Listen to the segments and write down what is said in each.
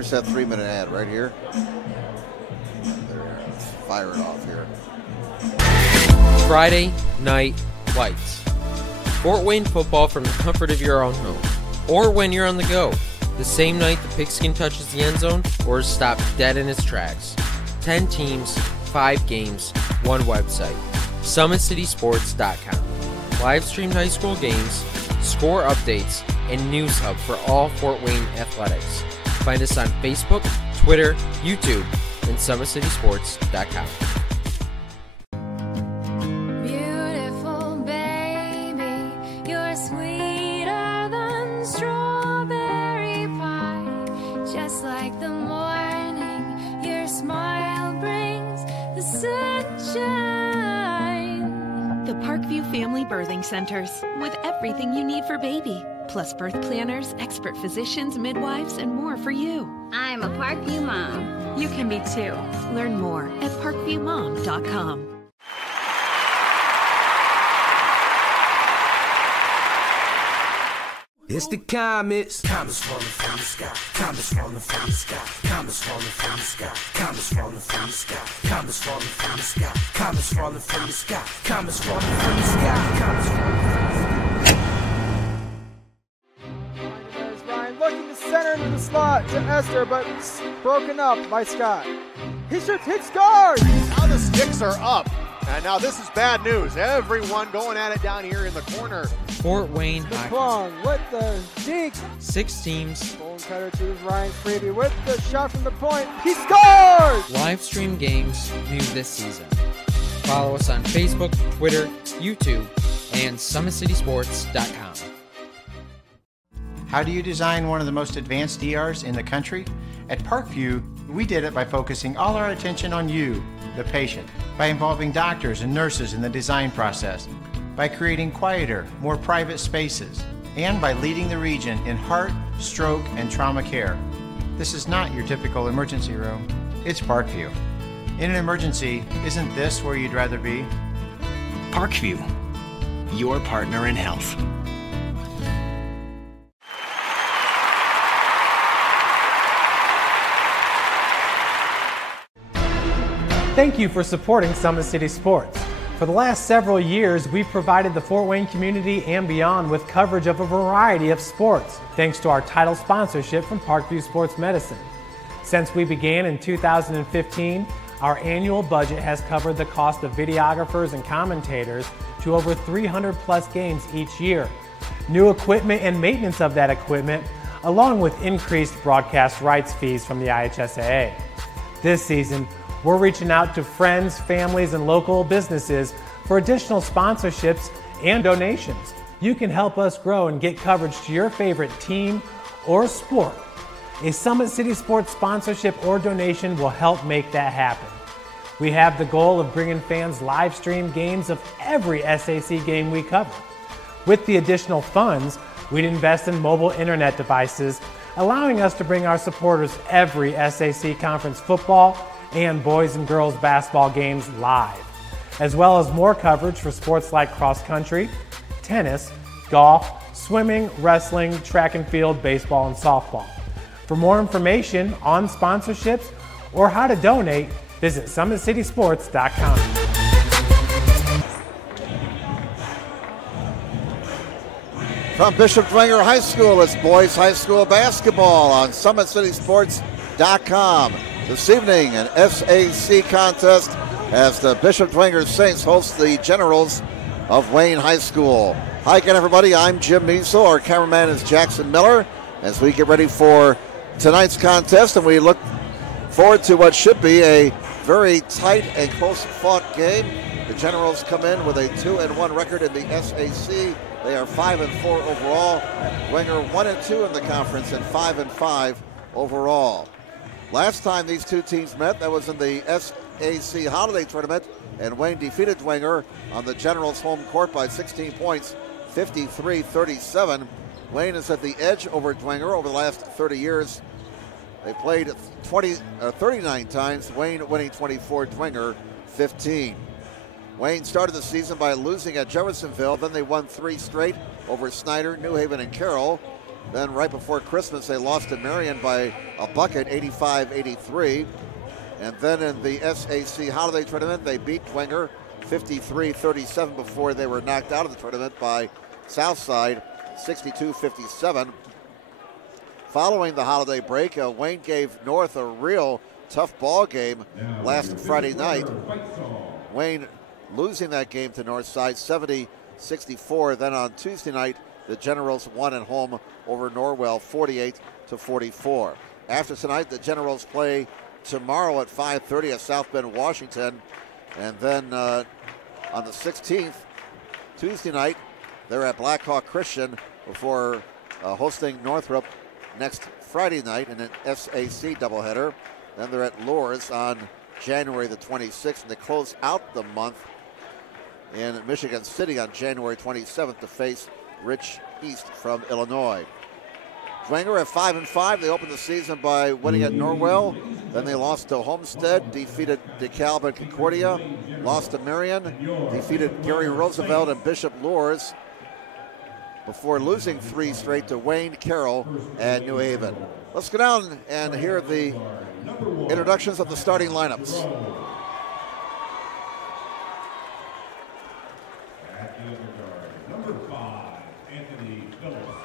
Where's that 3-minute ad? Right here. There, let's fire it off here. Friday Night Lights. Fort Wayne football from the comfort of your own home, or when you're on the go. The same night the pigskin touches the end zone, or is stopped dead in its tracks. 10 teams, 5 games, 1 website. SummitCitySports.com. Live streamed high school games, score updates, and news hub for all Fort Wayne athletics. Find us on Facebook, Twitter, YouTube, and SummitCitySports.com. Beautiful baby, you're sweeter than strawberry pie. Just like the morning, your smile brings the sunshine. The Parkview Family Birthing Centers, with everything you need for baby, plus birth planners, expert physicians, midwives, and more for you. I'm a Parkview mom. You can be too. Learn more at parkviewmom.com. It's the Comets. Comets falling from the sky. Comets falling from the sky. Comets falling from the sky. Comets falling from the sky. Comets falling from the sky. Comets falling from the sky. Comets falling from the sky. Comets falling from the sky. Ryan looking to center into the slot to Esther, but it's broken up by Scott. He shoots, hit, scores! Now the sticks are up. And now this is bad news. Everyone going at it down here in the corner. Fort Wayne McClung with the deke. 6 teams. Bone cutter to Ryan Freeby with the shot from the point. He scores! Live stream games new this season. Follow us on Facebook, Twitter, YouTube, and SummitCitySports.com. How do you design one of the most advanced ERs in the country? At Parkview, we did it by focusing all our attention on you, the patient, by involving doctors and nurses in the design process, by creating quieter, more private spaces, and by leading the region in heart, stroke, and trauma care. This is not your typical emergency room. It's Parkview. In an emergency, isn't this where you'd rather be? Parkview, your partner in health. Thank you for supporting Summit City Sports. For the last several years, we've provided the Fort Wayne community and beyond with coverage of a variety of sports, thanks to our title sponsorship from Parkview Sports Medicine. Since we began in 2015, our annual budget has covered the cost of videographers and commentators to over 300 plus games each year. New equipment and maintenance of that equipment, along with increased broadcast rights fees from the IHSAA. This season, we're reaching out to friends, families, and local businesses for additional sponsorships and donations. You can help us grow and get coverage to your favorite team or sport. A Summit City Sports sponsorship or donation will help make that happen. We have the goal of bringing fans live stream games of every SAC game we cover. With the additional funds, we'd invest in mobile internet devices, allowing us to bring our supporters every SAC conference football and boys and girls basketball games live, as well as more coverage for sports like cross country, tennis, golf, swimming, wrestling, track and field, baseball, and softball. For more information on sponsorships or how to donate, visit SummitCitySports.com. From Bishop Dwenger High School, it's boys high school basketball on SummitCitySports.com. This evening, an SAC contest as the Bishop Dwenger Saints host the Generals of Wayne High School. Hi again, everybody. I'm Jim Measel. Our cameraman is Jackson Miller as we get ready for tonight's contest, and we look forward to what should be a very tight and close-fought game. The Generals come in with a 2-1 record in the SAC. They are 5-4 overall. Dwenger 1-2 in the conference and 5-5 overall. Last time these two teams met, that was in the SAC Holiday Tournament, and Wayne defeated Dwenger on the Generals' home court by 16 points, 53-37. Wayne is at the edge over Dwenger over the last 30 years. They played 39 times, Wayne winning 24, Dwenger 15. Wayne started the season by losing at Jeffersonville, then they won 3 straight over Snyder, New Haven, and Carroll. Then right before Christmas, they lost to Marion by a bucket, 85-83. And then in the SAC Holiday Tournament, they beat Dwenger 53-37 before they were knocked out of the tournament by Southside 62-57. Following the holiday break, Wayne gave North a real tough ball game last Friday night. Wayne losing that game to Northside 70-64. Then on Tuesday night, the Generals won at home over Norwell 48-44. After tonight, the Generals play tomorrow at 5:30 at South Bend, Washington. And then on the 16th, Tuesday night, they're at Blackhawk Christian before hosting Northrop next Friday night in an SAC doubleheader. Then they're at Lourdes on January the 26th, and they close out the month in Michigan City on January 27th to face Rich East from Illinois. Dwenger at 5-5. They opened the season by winning at Norwell. Then they lost to Homestead, defeated DeKalb and Concordia, lost to Marion, defeated Gary Roosevelt and Bishop Lourdes before losing 3 straight to Wayne, Carroll, and New Haven. Let's go down and hear the introductions of the starting lineups. Number 5, Anthony Phillips.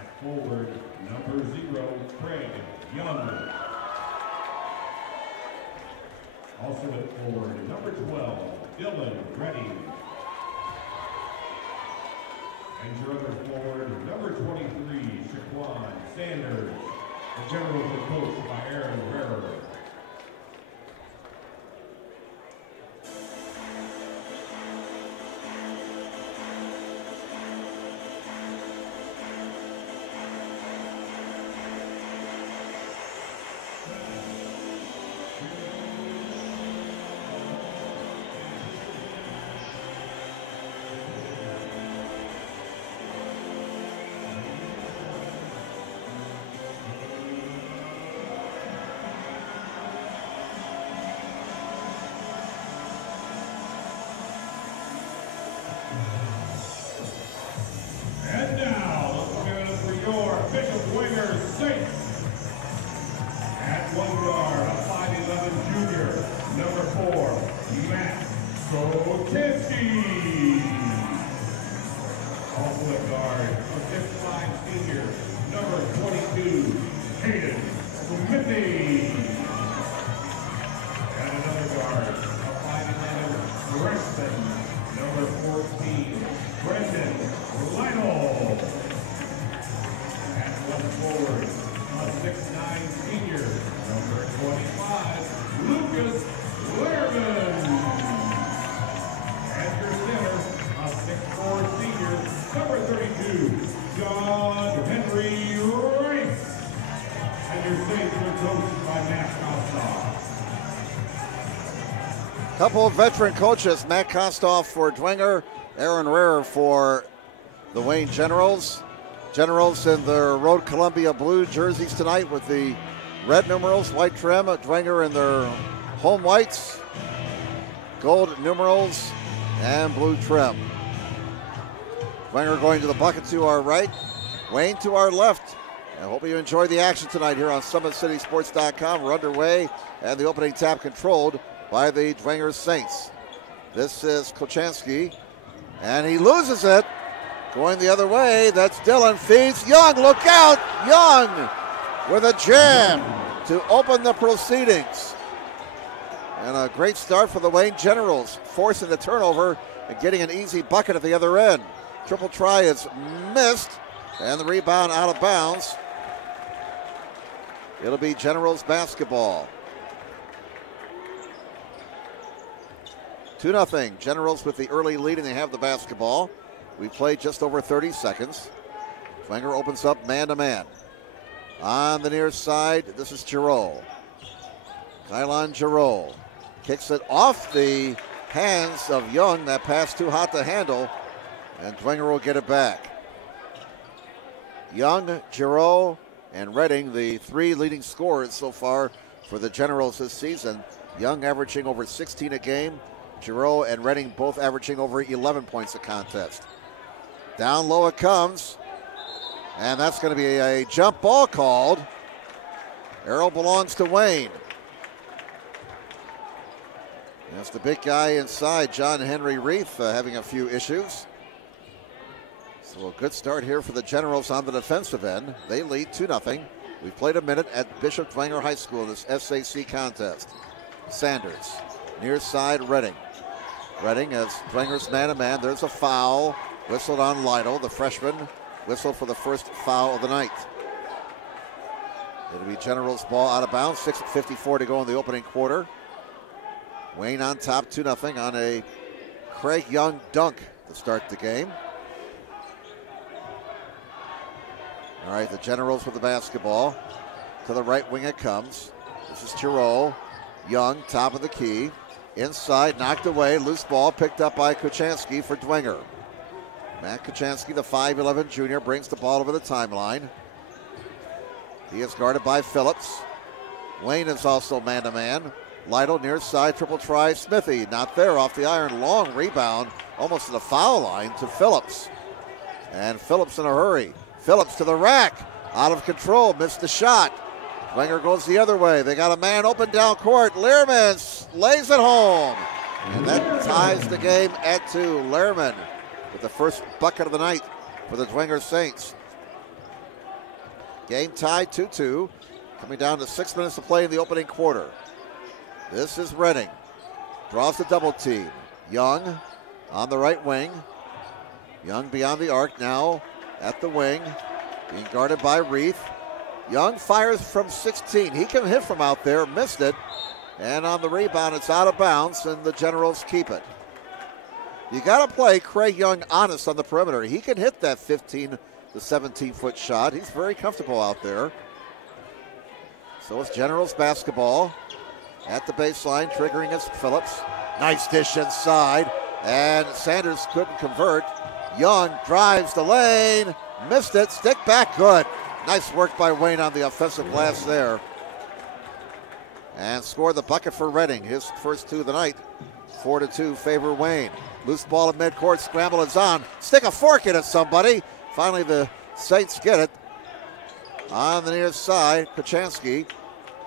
At forward, number 0, Craig Young. Also at forward, number 12, Dylan Redding. And your other forward, number 23, Shaquan Sanders. The Generals are coached by Aaron Rarer. Couple of veteran coaches, Matt Kostoff for Dwenger, Aaron Rarer for the Wayne Generals. Generals in their Road Columbia blue jerseys tonight with the red numerals, white trim. Dwenger in their home whites, gold numerals, and blue trim. Dwenger going to the bucket to our right, Wayne to our left. I hope you enjoy the action tonight here on SummitCitySports.com. We're underway, and the opening tap controlled by the Dwenger Saints. This is Kochanski, and he loses it. Going the other way, that's Dylan, feeds Young, look out! Young with a jam to open the proceedings. And a great start for the Wayne Generals, forcing the turnover and getting an easy bucket at the other end. Triple try is missed, and the rebound out of bounds. It'll be Generals basketball. 2-0, Generals with the early lead, and they have the basketball. We played just over 30 seconds. Dwenger opens up man-to-man. On the near side, this is Giroux. Kylon Giroux kicks it off the hands of Young. That pass too hot to handle, and Dwenger will get it back. Young, Giroux, and Redding, the 3 leading scorers so far for the Generals this season. Young averaging over 16 a game. Giroux and Redding both averaging over 11 points a contest. Down low it comes. And that's going to be a jump ball called. Arrow belongs to Wayne. That's the big guy inside, John Henry Reith, having a few issues. So a good start here for the Generals on the defensive end. They lead 2-0. We've played a minute at Bishop Dwenger High School in this SAC contest. Sanders, near side Redding. Redding as Dwenger's man-to-man. There's a foul. Whistled on Lytle, the freshman. Whistled for the first foul of the night. It'll be Generals ball out of bounds. 6:54 to go in the opening quarter. Wayne on top, 2-0 on a Craig Young dunk to start the game. All right, the Generals with the basketball. To the right wing it comes. This is Giroux. Young, top of the key. Inside, knocked away. Loose ball picked up by Kuchansky for Dwenger. Matt Kuchansky, the 5'11 junior, brings the ball over the timeline. He is guarded by Phillips. Wayne is also man-to-man. Lytle near side, triple try. Smithy not there, off the iron. Long rebound, almost to the foul line to Phillips. And Phillips in a hurry. Phillips to the rack, out of control, missed the shot. Dwenger goes the other way. They got a man open down court. Lehrman lays it home. And that ties the game at 2. Lehrman with the first bucket of the night for the Dwenger Saints. Game tied 2-2. Coming down to 6 minutes to play in the opening quarter. This is Redding. Draws the double team. Young on the right wing. Young beyond the arc now at the wing. Being guarded by Reith. Young fires from 16. He can hit from out there. Missed it. And on the rebound, it's out of bounds, and the Generals keep it. You got to play Craig Young honest on the perimeter. He can hit that 15 to 17-foot shot. He's very comfortable out there. So it's Generals basketball at the baseline, triggering is Phillips. Nice dish inside, and Sanders couldn't convert. Young drives the lane, missed it, stick back, good. Nice work by Wayne on the offensive glass there. And scored the bucket for Redding, his first 2 of the night. 4-2 favor Wayne. Loose ball at midcourt, scramble is on. Stick a fork in it, somebody. Finally the Saints get it. On the near side, Kuchansky.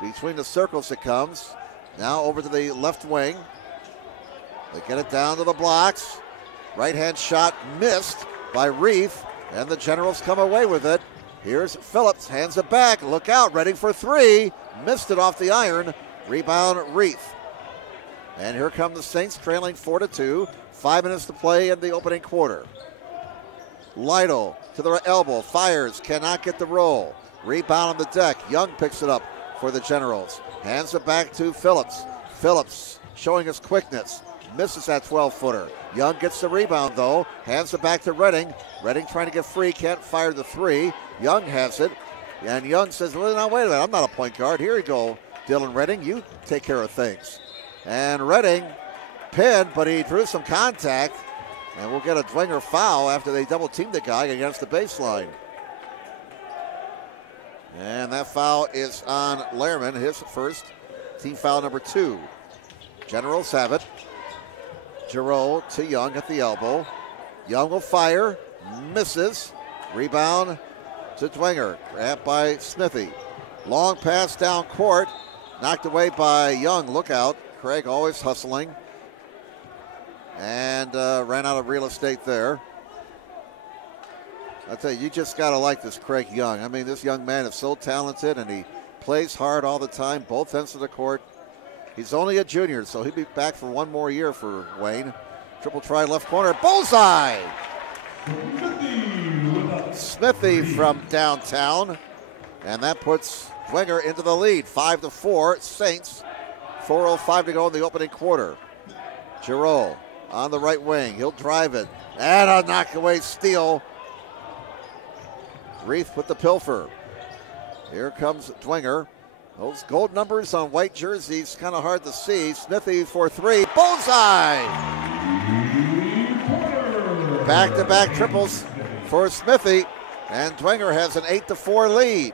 Between the circles it comes. Now over to the left wing. They get it down to the blocks. Right-hand shot missed by Reith, and the Generals come away with it. Here's Phillips, hands it back. Look out, Redding for 3. Missed it off the iron. Rebound, Reith. And here come the Saints trailing 4-2. 5 minutes to play in the opening quarter. Lytle to the elbow, fires, cannot get the roll. Rebound on the deck. Young picks it up for the Generals. Hands it back to Phillips. Phillips showing his quickness. Misses that 12-footer. Young gets the rebound, though. Hands it back to Redding. Redding trying to get free, can't fire the 3. Young has it. And Young says, well, now, wait a minute, I'm not a point guard. Here you go, Dylan Redding. You take care of things. And Redding pinned, but he drew some contact. And we'll get a Dwenger foul after they double-teamed the guy against the baseline. And that foul is on Lehrman, his first, team foul number 2. Generals have it. Giroux to Young at the elbow. Young will fire, misses. Rebound to Dwenger, grabbed by Smithy. Long pass down court, knocked away by Young. Look out, Craig always hustling. And ran out of real estate there. I tell you, you just got to like this Craig Young. I mean, this young man is so talented, and he plays hard all the time, both ends of the court. He's only a junior, so he'll be back for one more year for Wayne. Triple try left corner, bullseye! Smithy from downtown, and that puts Dwenger into the lead, 5-4, Saints. 4:05 to go in the opening quarter. Giroux on the right wing, he'll drive it, and a knockaway steal. Reith with the pilfer. Here comes Dwenger. Those gold numbers on white jerseys, kind of hard to see. Smithy for 3, bullseye! Back-to-back triples for Smithy, and Dwenger has an 8-4 lead.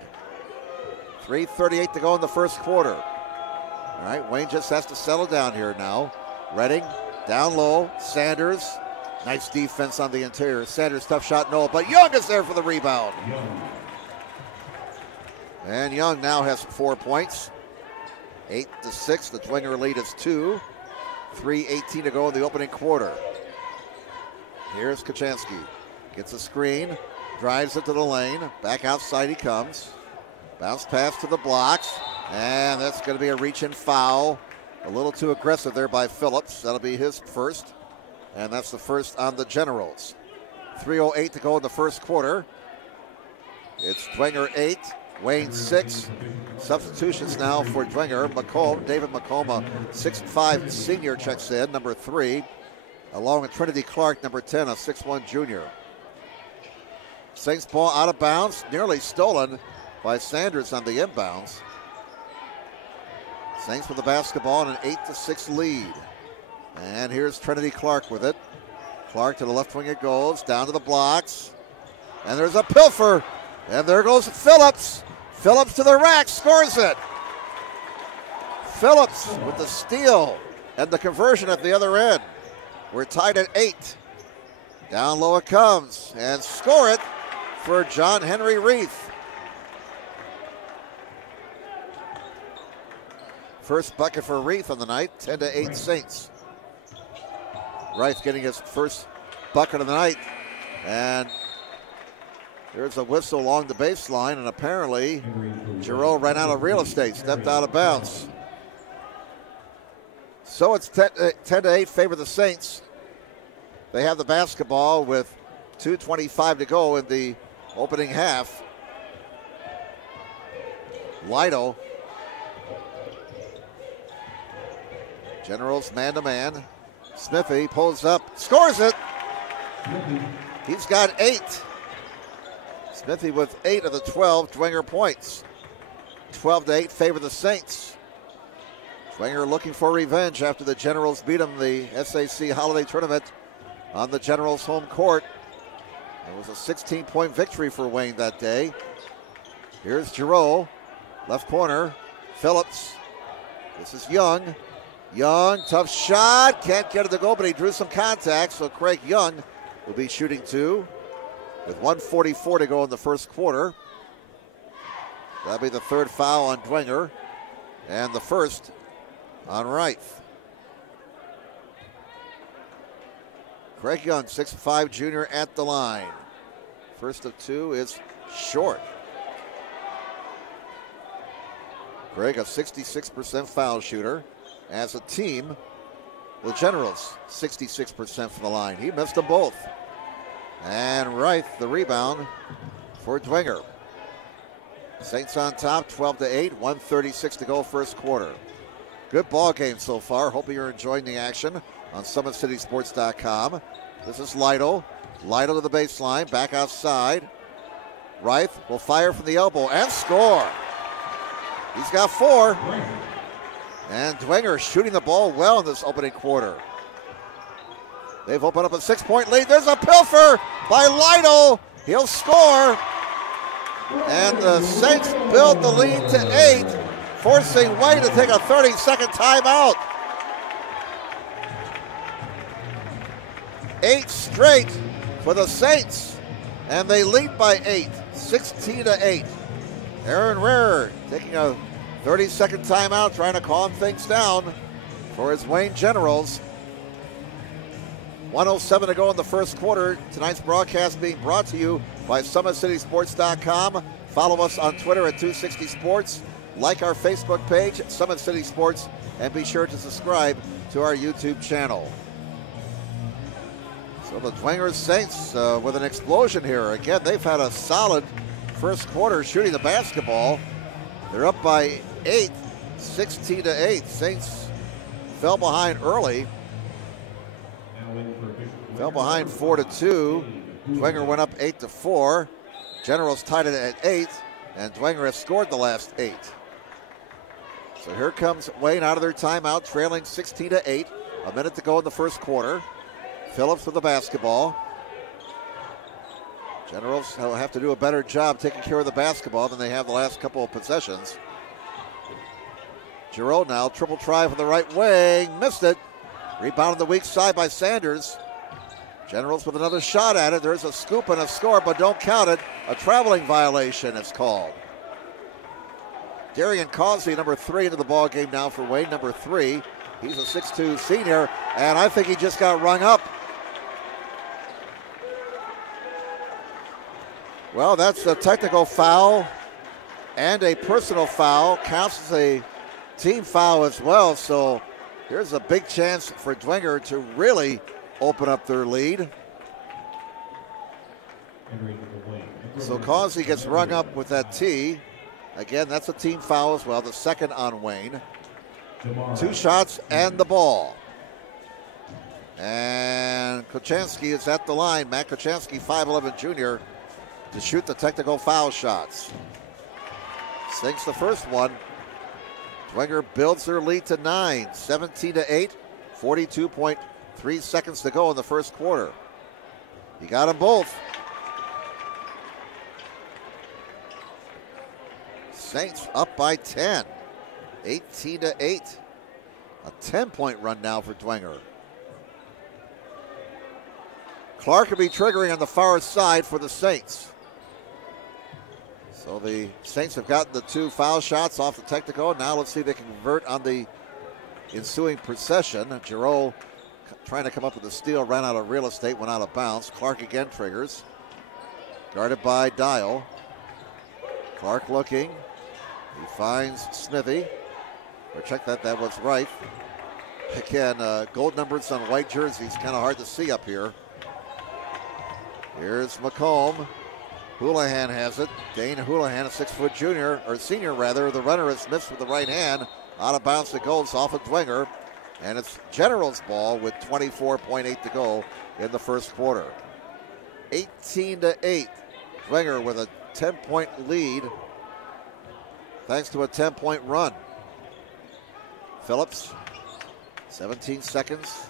3:38 to go in the first quarter. All right, Wayne just has to settle down here now. Redding down low, Sanders Nice defense on the interior. Sanders, tough shot, no, but Young is there for the rebound. And Young now has 4 points. 8-6, the Dwenger lead is 2. 3:18 to go in the opening quarter. Here's Kachansky. Gets a screen, drives it to the lane. Back outside he comes. Bounce pass to the blocks, and that's going to be a reach and foul. A little too aggressive there by Phillips. That'll be his first, and that's the first on the Generals. 3:08 to go in the first quarter. It's Dwenger 8, Wayne 6. Substitutions now for Dwenger. David McComb, a 6'5" senior, checks in, number 3, along with Trinity Clark, number 10, a 6'1" junior. Saints ball out of bounds, nearly stolen by Sanders on the inbounds. Saints with the basketball and an 8-6 lead. And here's Trinity Clark with it. Clark to the left wing it goes, down to the blocks. And there's a pilfer. And there goes Phillips. Phillips to the rack, scores it. Phillips with the steal and the conversion at the other end. We're tied at 8. Down low it comes, and score it for John Henry Reith. First bucket for Reith on the night, 10-8 Saints. Reith getting his first bucket of the night, and there's a whistle along the baseline, and apparently Giroux ran out of real estate, stepped out of bounds. So it's 10-8 favor the Saints. They have the basketball with 2:25 to go in the opening half. Lido. Generals man-to-man. Smithy pulls up, scores it. He's got 8. Smithy with 8 of the 12 Dwenger points. 12-8 favor the Saints. Dwenger looking for revenge after the Generals beat them the SAC Holiday Tournament on the Generals' home court. It was a 16-point victory for Wayne that day. Here's Giroux, left corner. Phillips. This is Young. Young, tough shot. Can't get it to go, but he drew some contact, so Craig Young will be shooting 2 with 1:44 to go in the first quarter. That'll be the third foul on Dwenger and the first on Reith. Craig Young, 6'5" junior at the line. First of 2 is short. Craig, a 66% foul shooter. As a team, the Generals, 66% from the line. He missed them both. And Reith, the rebound for Dwenger. Saints on top, 12-8, 1:36 to go first quarter. Good ball game so far. Hope you're enjoying the action on SummitCitySports.com. This is Lido. Lido to the baseline, back outside. Reith will fire from the elbow and score. He's got 4. And Dwenger shooting the ball well in this opening quarter. They've opened up a 6-point lead. There's a pilfer by Lido. He'll score. And the Saints build the lead to 8, forcing Wayne to take a 30-second timeout. 8 straight for the Saints, and they lead by 8, 16-8. Aaron Rarer taking a 30-second timeout, trying to calm things down for his Wayne Generals. 1:07 to go in the first quarter. Tonight's broadcast being brought to you by SummitCitySports.com. Follow us on Twitter at 260 Sports. Like our Facebook page, Summit City Sports, and be sure to subscribe to our YouTube channel. So the Dwenger Saints with an explosion here. Again, they've had a solid first quarter shooting the basketball. They're up by 8, 16-8. Saints fell behind early. Fell behind 4-2. Dwenger went up 8-4. Generals tied it at 8, and Dwenger has scored the last 8. So here comes Wayne out of their timeout, trailing 16-8. A minute to go in the first quarter. Phillips with the basketball. Generals will have to do a better job taking care of the basketball than they have the last couple of possessions. Giroux now, triple try from the right wing, missed it. Rebound on the weak side by Sanders. Generals with another shot at it. There's a scoop and a score, but don't count it. A traveling violation is called. Darian Causey, number 3, into the ball game now for Wayne, number 3. He's a 6'2 senior, and I think he just got rung up. Well, that's a technical foul and a personal foul. Counts as a team foul as well, so here's a big chance for Dwenger to really open up their lead. So Causey gets rung up with that tee. Again, that's a team foul as well, the second on Wayne. 2 shots and the ball. And Kochanski is at the line. Matt Kochanski, 5'11 junior, to shoot the technical foul shots. Sinks the first one. Dwenger builds their lead to 9, 17-8, 42.3 seconds to go in the first quarter. He got them both. Saints up by 10, 18-8. A 10-point run now for Dwenger. Clark will be triggering on the far side for the Saints. So the Saints have gotten the 2 foul shots off the technical. Now let's see if they can convert on the ensuing procession. Giroux trying to come up with a steal, ran out of real estate, went out of bounds. Clark again triggers. Guarded by Dial. Clark looking. He finds Smithy. Or check that was right. Again, gold numbers on white jerseys, kind of hard to see up here. Here's McComb. Houlihan has it. Dane Houlihan, a 6-foot junior, or senior rather. The runner is missed with the right hand. Out of bounds it goes off of Dwenger. And it's General's ball with 24.8 to go in the first quarter. 18-8. Dwenger with a 10-point lead thanks to a 10-point run. Phillips, 17 seconds.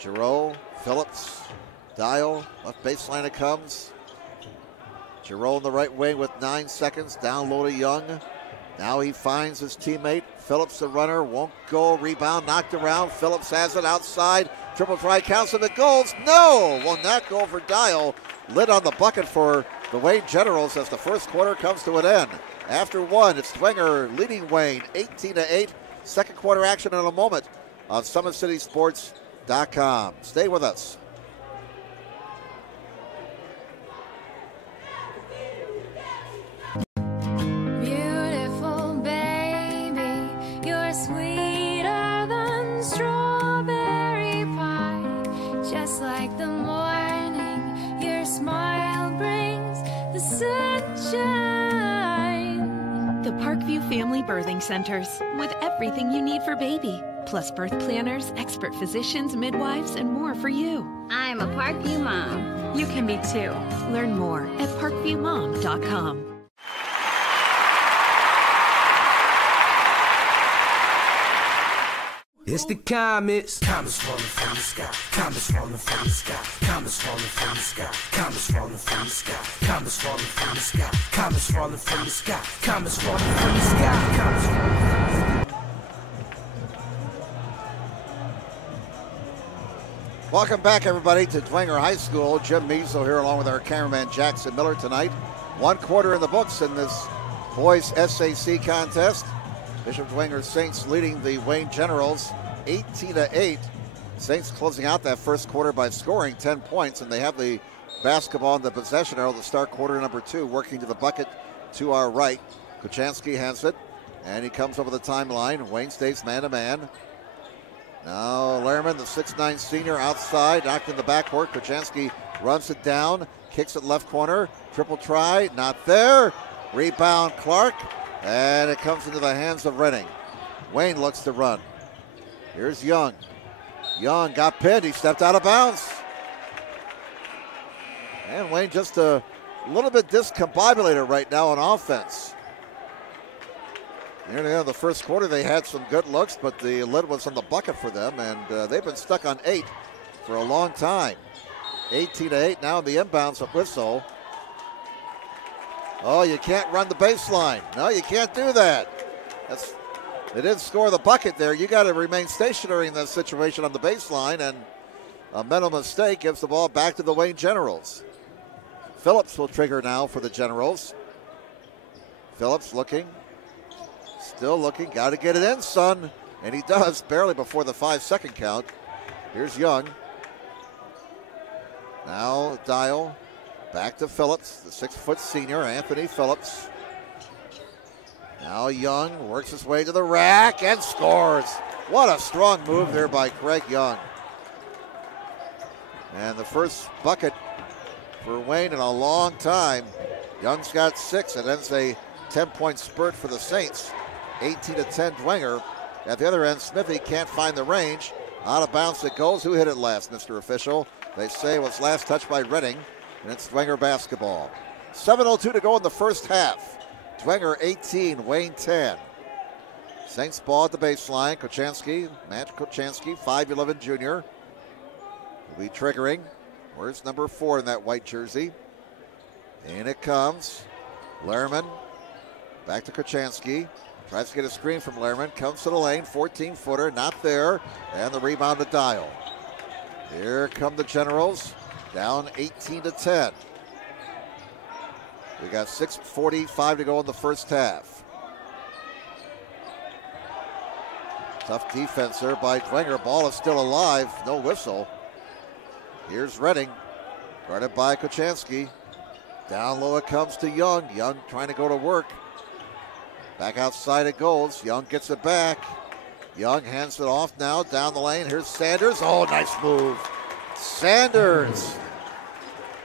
Giroux, Phillips, Dial, left baseline it comes. Giroux in the right wing with 9 seconds, down low to Young. Now he finds his teammate. Phillips, the runner, won't go. Rebound knocked around. Phillips has it outside. Triple try counts if it goes. No! Will not go for Dial. Lid on the bucket for the Wayne Generals as the first quarter comes to an end. After 1, it's Dwenger leading Wayne 18-8. Second quarter action in a moment on SummitCitySports.com. Stay with us. Beautiful baby, you're sweeter than strawberry pie. Just like the morning, your smile brings the sunshine. The Parkview Family Birthing Centers, with everything you need for baby, plus birth planners, expert physicians, midwives, and more for you. I'm a Parkview mom. You can be too. Learn more at parkviewmom.com. It's the Comets. Comets falling from the sky. Comets falling from the sky. Comets falling from the sky. Comets falling from the sky. Comets falling from the sky. Comets falling from the sky. Comets falling from the sky. Comets falling from the sky. Welcome back, everybody, to Dwenger High School. Jim Measle here along with our cameraman Jackson Miller tonight. 1 quarter in the books in this boys SAC contest. Bishop Dwenger Saints leading the Wayne Generals 18-8. Saints closing out that first quarter by scoring 10 points, and they have the basketball in the possession arrow to start quarter number 2, working to the bucket to our right. Kochanski has it, and he comes over the timeline. Wayne stays man-to-man. Now Lehrman, the 6'9 senior, outside, knocked in the backcourt. Kochanski runs it down, kicks it left corner. Triple try, not there. Rebound Clark. And it comes into the hands of Renning. Wayne looks to run. Here's Young. Young got pinned. He stepped out of bounds. And Wayne just a little bit discombobulated right now on offense. Near the end of the first quarter, they had some good looks, but the lid was on the bucket for them, and they've been stuck on 8 for a long time. 18-8 now in the inbounds of whistle. Oh, you can't run the baseline. No, you can't do that. They didn't score the bucket there. You got to remain stationary in that situation on the baseline, and A mental mistake gives the ball back to the Wayne Generals. Phillips will trigger now for the Generals. Phillips looking, still looking, got to get it in, son. And he does, barely before the 5-second count. Here's Young. Now Dial, back to Phillips, the 6-foot senior, Anthony Phillips. Now Young works his way to the rack and scores. What a strong move there by Craig Young. And the first bucket for Wayne in a long time. Young's got 6. It ends a 10-point spurt for the Saints. 18-10 Dwenger. At the other end, Smithy can't find the range. Out of bounds it goes. Who hit it last, Mr. Official? They say it was last touched by Redding, and it's Dwenger basketball. 7:02 to go in the first half. Dwenger 18, Wayne 10. Saints ball at the baseline. Kochanski, Matt Kochanski, 5'11 junior. Will be triggering. Where's number 4 in that white jersey? In it comes. Lehrman. Back to Kochanski. Tries to get a screen from Lehrman. Comes to the lane. 14-footer. Not there. And the rebound to Dial. Here come the Generals. Down 18-10. We got 6:45 to go in the first half. Tough defense there by Dwenger. Ball is still alive. No whistle. Here's Redding, guarded by Kochanski. Down low it comes to Young. Young trying to go to work. Back outside it goes. Young gets it back. Young hands it off now down the lane. Here's Sanders. Oh, nice move. Sanders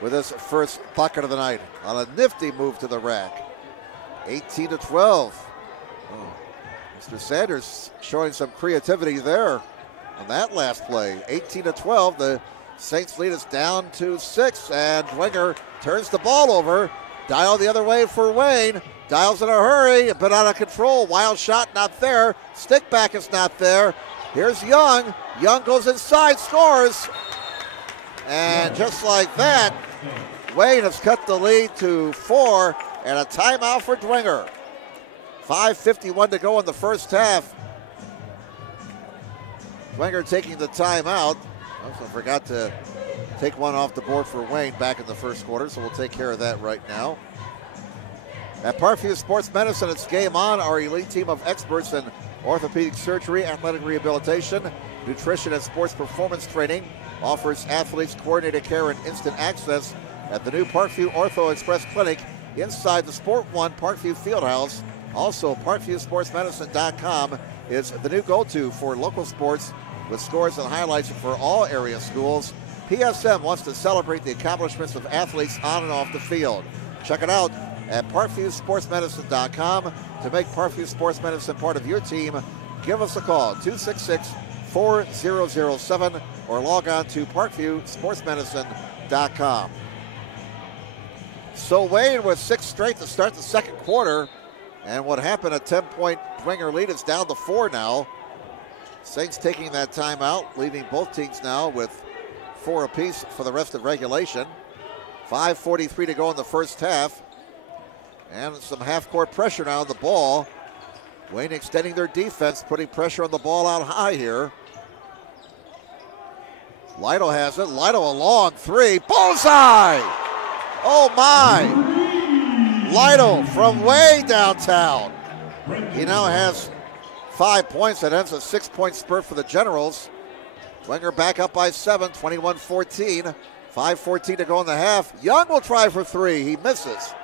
with his first bucket of the night on a nifty move to the rack. 18-12. Oh, Mr. Sanders showing some creativity there on that last play. 18-12. The Saints lead us down to 6, and Dwenger turns the ball over. Dial the other way for Wayne. Dial's in a hurry, a bit out of control. Wild shot not there. Stick back is not there. Here's Young. Young goes inside, scores. And just like that, Wayne has cut the lead to 4, and a timeout for Dwenger. 5:51 to go in the first half. Dwenger taking the timeout. Also forgot to take one off the board for Wayne back in the first quarter, so we'll take care of that right now. At Parkview Sports Medicine, it's game on. Our elite team of experts in orthopedic surgery, athletic rehabilitation, nutrition, and sports performance training offers athletes coordinated care and instant access at the new Parkview Ortho Express Clinic inside the Sport One Parkview Fieldhouse. Also, ParkviewSportsMedicine.com is the new go-to for local sports with scores and highlights for all area schools. PSM wants to celebrate the accomplishments of athletes on and off the field. Check it out at ParkviewSportsMedicine.com. To make Parkview Sports Medicine part of your team, give us a call, 266-4007, or log on to ParkviewSportsMedicine.com. So Wayne with 6 straight to start the second quarter, and what happened, a 10-point Dwenger lead is down to 4 now. Saints taking that timeout, leaving both teams now with 4 apiece for the rest of regulation. 5:43 to go in the first half. And some half-court pressure now on the ball. Wayne extending their defense, putting pressure on the ball out high here. Lido has it. Lido a long 3. Bullseye! Oh, my. Lido from way downtown. He now has 5 points. That ends a 6-point spurt for the Generals. Dwenger back up by 7, 21-14. 5:14 to go in the half. Young will try for 3. He misses.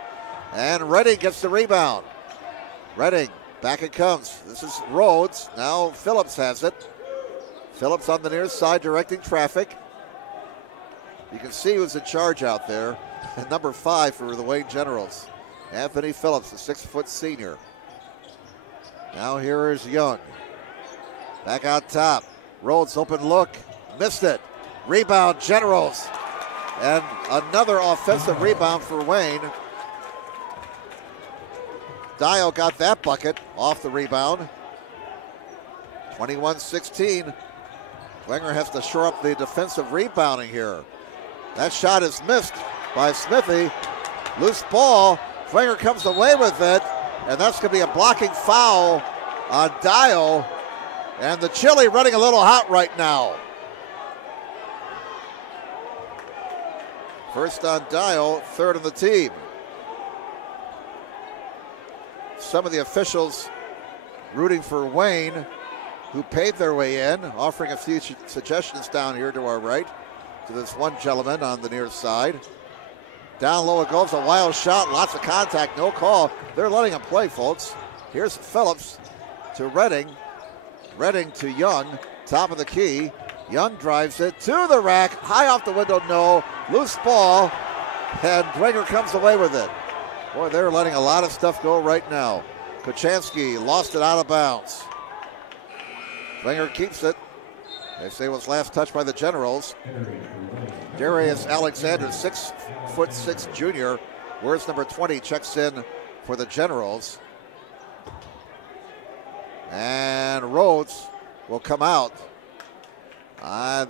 And Redding gets the rebound. Redding, back it comes. This is Rhodes. Now Phillips has it. Phillips on the near side directing traffic. You can see who's in charge out there. Number 5 for the Wayne Generals. Anthony Phillips, a 6-foot senior. Now here is Young. Back out top. Rhodes open look. Missed it. Rebound Generals. And another offensive rebound for Wayne. Dial got that bucket off the rebound. 21-16. Dwenger has to shore up the defensive rebounding here. That shot is missed by Smithy. Loose ball. Dwenger comes away with it. And that's going to be a blocking foul on Dial. And the chili running a little hot right now. First on Dial, third on the team. Some of the officials rooting for Wayne, who paid their way in, offering a few suggestions down here to our right to this one gentleman on the near side. Down low it goes, a wild shot, lots of contact, no call. They're letting him play, folks. Here's Phillips to Redding. Redding to Young, top of the key. Young drives it to the rack, high off the window, no. Loose ball, and Dwenger comes away with it. Boy, they're letting a lot of stuff go right now. Kochanski lost it out of bounds. Dwenger keeps it. They say it was last touched by the Generals. Darius Alexander, 6'6" junior, wears number 20, checks in for the Generals. And Rhodes will come out.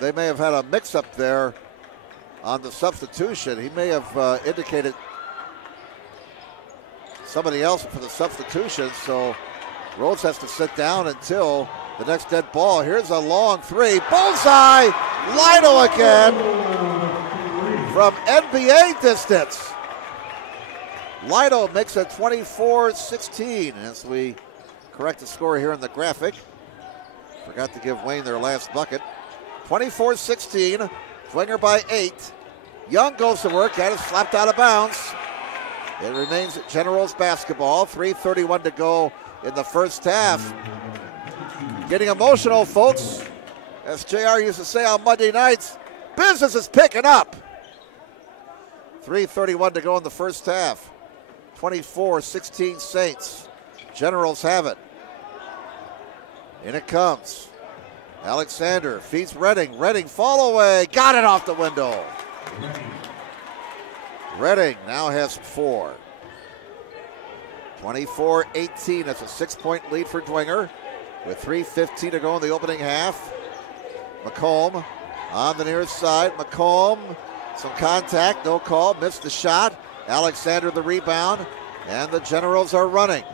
They may have had a mix-up there on the substitution. He may have indicated somebody else for the substitution, so Rhodes has to sit down until the next dead ball. Here's a long three. Bullseye! Lido again from NBA distance. Lido makes it 24-16 as we correct the score here in the graphic. Forgot to give Wayne their last bucket. 24-16, Dwenger by 8. Young goes to work, got it slapped out of bounds. It remains Generals basketball, 3:31 to go in the first half. Getting emotional, folks. As JR used to say on Monday nights, business is picking up. 3:31 to go in the first half. 24-16 Saints. Generals have it. In it comes. Alexander feeds Redding. Redding fall away. Got it off the window. Redding now has 4. 24-18. That's a 6-point lead for Dwenger with 3:15 to go in the opening half. McComb on the near side. McComb, some contact, no call, missed the shot. Alexander the rebound, and the Generals are running.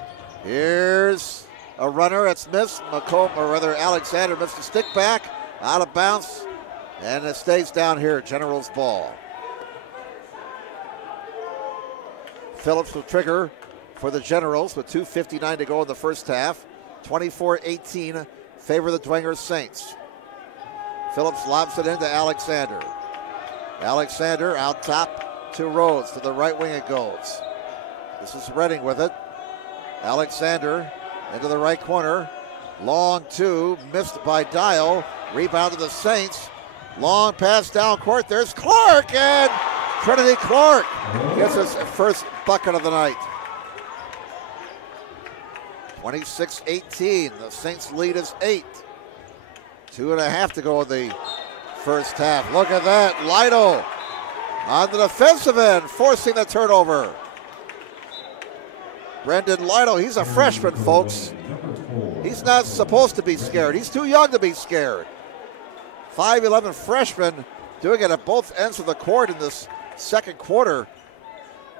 Here's a runner that's missed. McComb, or rather Alexander, missed the stick back, out of bounds, and it stays down here. Generals ball. Phillips will trigger for the Generals with 2:59 to go in the first half. 24-18, favor the Dwenger Saints. Phillips lobs it into Alexander. Alexander out top to Rhodes. To the right wing it goes. This is Redding with it. Alexander into the right corner. Long two, missed by Dial. Rebound to the Saints. Long pass down court. There's Clark, and Trinity Clark gets his first bucket of the night. 26-18. The Saints lead is 8. 2.5 to go in the first half. Look at that. Lido on the defensive end, forcing the turnover. Brendan Lido, he's a freshman, folks. He's not supposed to be scared. He's too young to be scared. 5'11" freshman doing it at both ends of the court in this second quarter.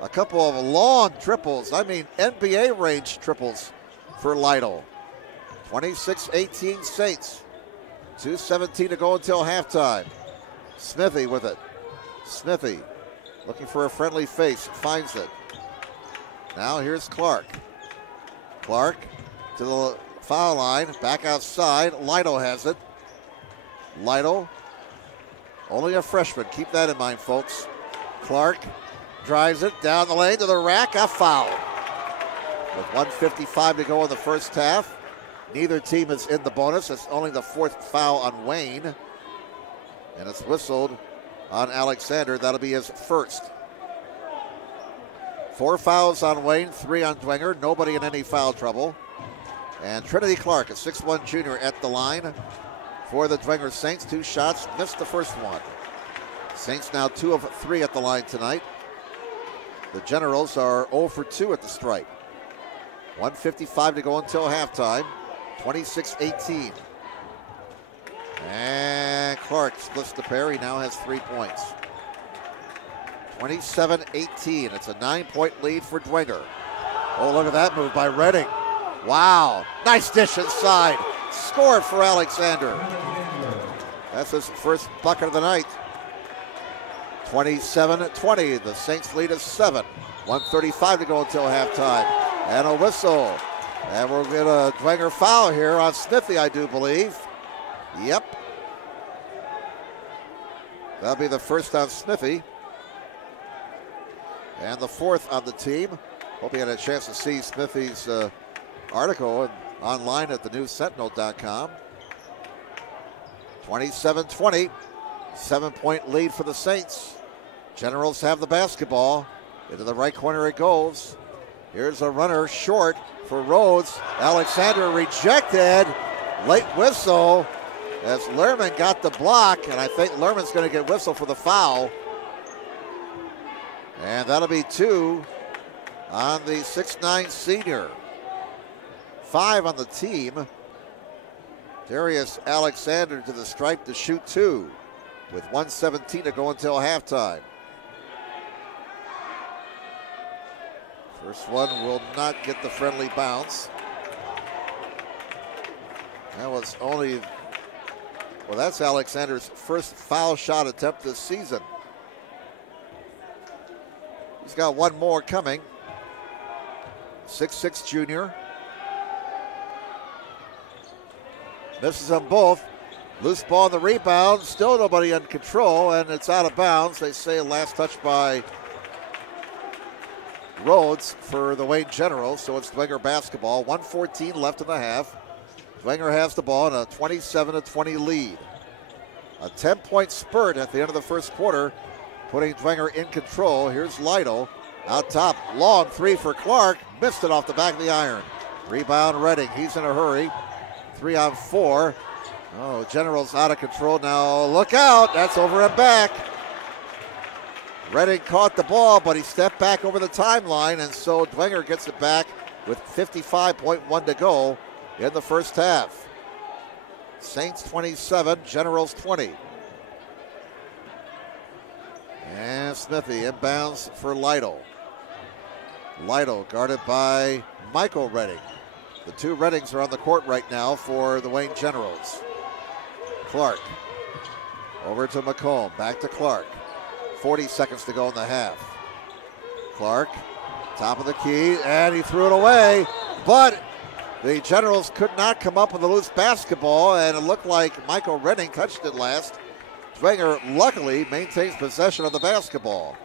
A couple of long triples. I mean, NBA range triples for Lido. 26-18 Saints. 2:17 to go until halftime. Smithy with it. Smithy looking for a friendly face. Finds it. Now here's Clark. Clark to the foul line. Back outside. Lido has it. Lido, only a freshman. Keep that in mind, folks. Clark drives it down the lane to the rack. A foul. With 1:55 to go in the first half. Neither team is in the bonus. It's only the 4th foul on Wayne. And it's whistled on Alexander. That'll be his first. 4 fouls on Wayne, 3 on Dwenger. Nobody in any foul trouble. And Trinity Clark, a 6'1" junior at the line for the Dwenger Saints. 2 shots, missed the first one. Saints now 2 of 3 at the line tonight. The Generals are 0 for 2 at the stripe. 1:55 to go until halftime. 26-18. And Clark splits the pair. He now has 3 points. 27-18. It's a 9-point lead for Dwenger. Oh, look at that move by Redding. Wow. Nice dish inside. Scored for Alexander. That's his first bucket of the night. 27-20. The Saints lead is 7. 1:35 to go until halftime. And a whistle. And we'll get a Dwenger foul here on Smithy, I do believe. Yep. That'll be the first on Smithy. And the fourth on the team. Hope you had a chance to see Smithy's article online at thenewsentinel.com. 27-20. 7-point lead for the Saints. Generals have the basketball. Into the right corner it goes. Here's a runner short for Rhodes. Alexander rejected. Late whistle as Lehrman got the block, and I think Lehrman's going to get whistle for the foul. And that'll be 2 on the 6'9 senior. 5 on the team. Darius Alexander to the stripe to shoot 2 with 1:17 to go until halftime. First one will not get the friendly bounce. That was only, well, that's Alexander's first foul shot attempt this season. He's got one more coming. 6'6 junior. Misses them both. Loose ball on the rebound. Still nobody in control, and it's out of bounds. They say last touch by Rhodes for the Wayne Generals, so it's Dwenger basketball. 1:14 left in the half. Dwenger has the ball in a 27-20 lead. A 10-point spurt at the end of the first quarter, putting Dwenger in control. Here's Lytle out top. Long three for Clark. Missed it off the back of the iron. Rebound Redding. He's in a hurry. 3 on 4. Oh, Generals out of control now. Look out. That's over and back. Redding caught the ball, but he stepped back over the timeline, and so Dwenger gets it back with 55.1 to go in the first half. Saints 27, Generals 20. And Smithy inbounds for Lytle. Lytle guarded by Michael Redding. The two Reddings are on the court right now for the Wayne Generals. Clark over to McComb, back to Clark. 40 seconds to go in the half. Clark, top of the key, and he threw it away, but the Generals could not come up with a loose basketball, and it looked like Michael Redding touched it last. Dwenger luckily maintains possession of the basketball.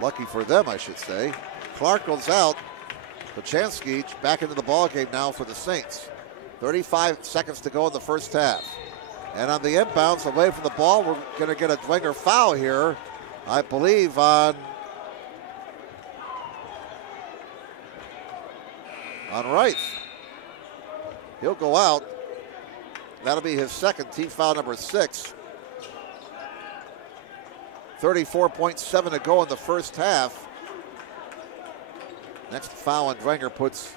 Lucky for them, I should say. Clark goes out. Pachansky back into the ball game now for the Saints. 35 seconds to go in the first half. And on the inbounds, away from the ball, we're going to get a Dwenger foul here, I believe, on Rice. He'll go out. That'll be his second, team foul number 6. 34.7 to go in the first half. Next foul on Dwenger puts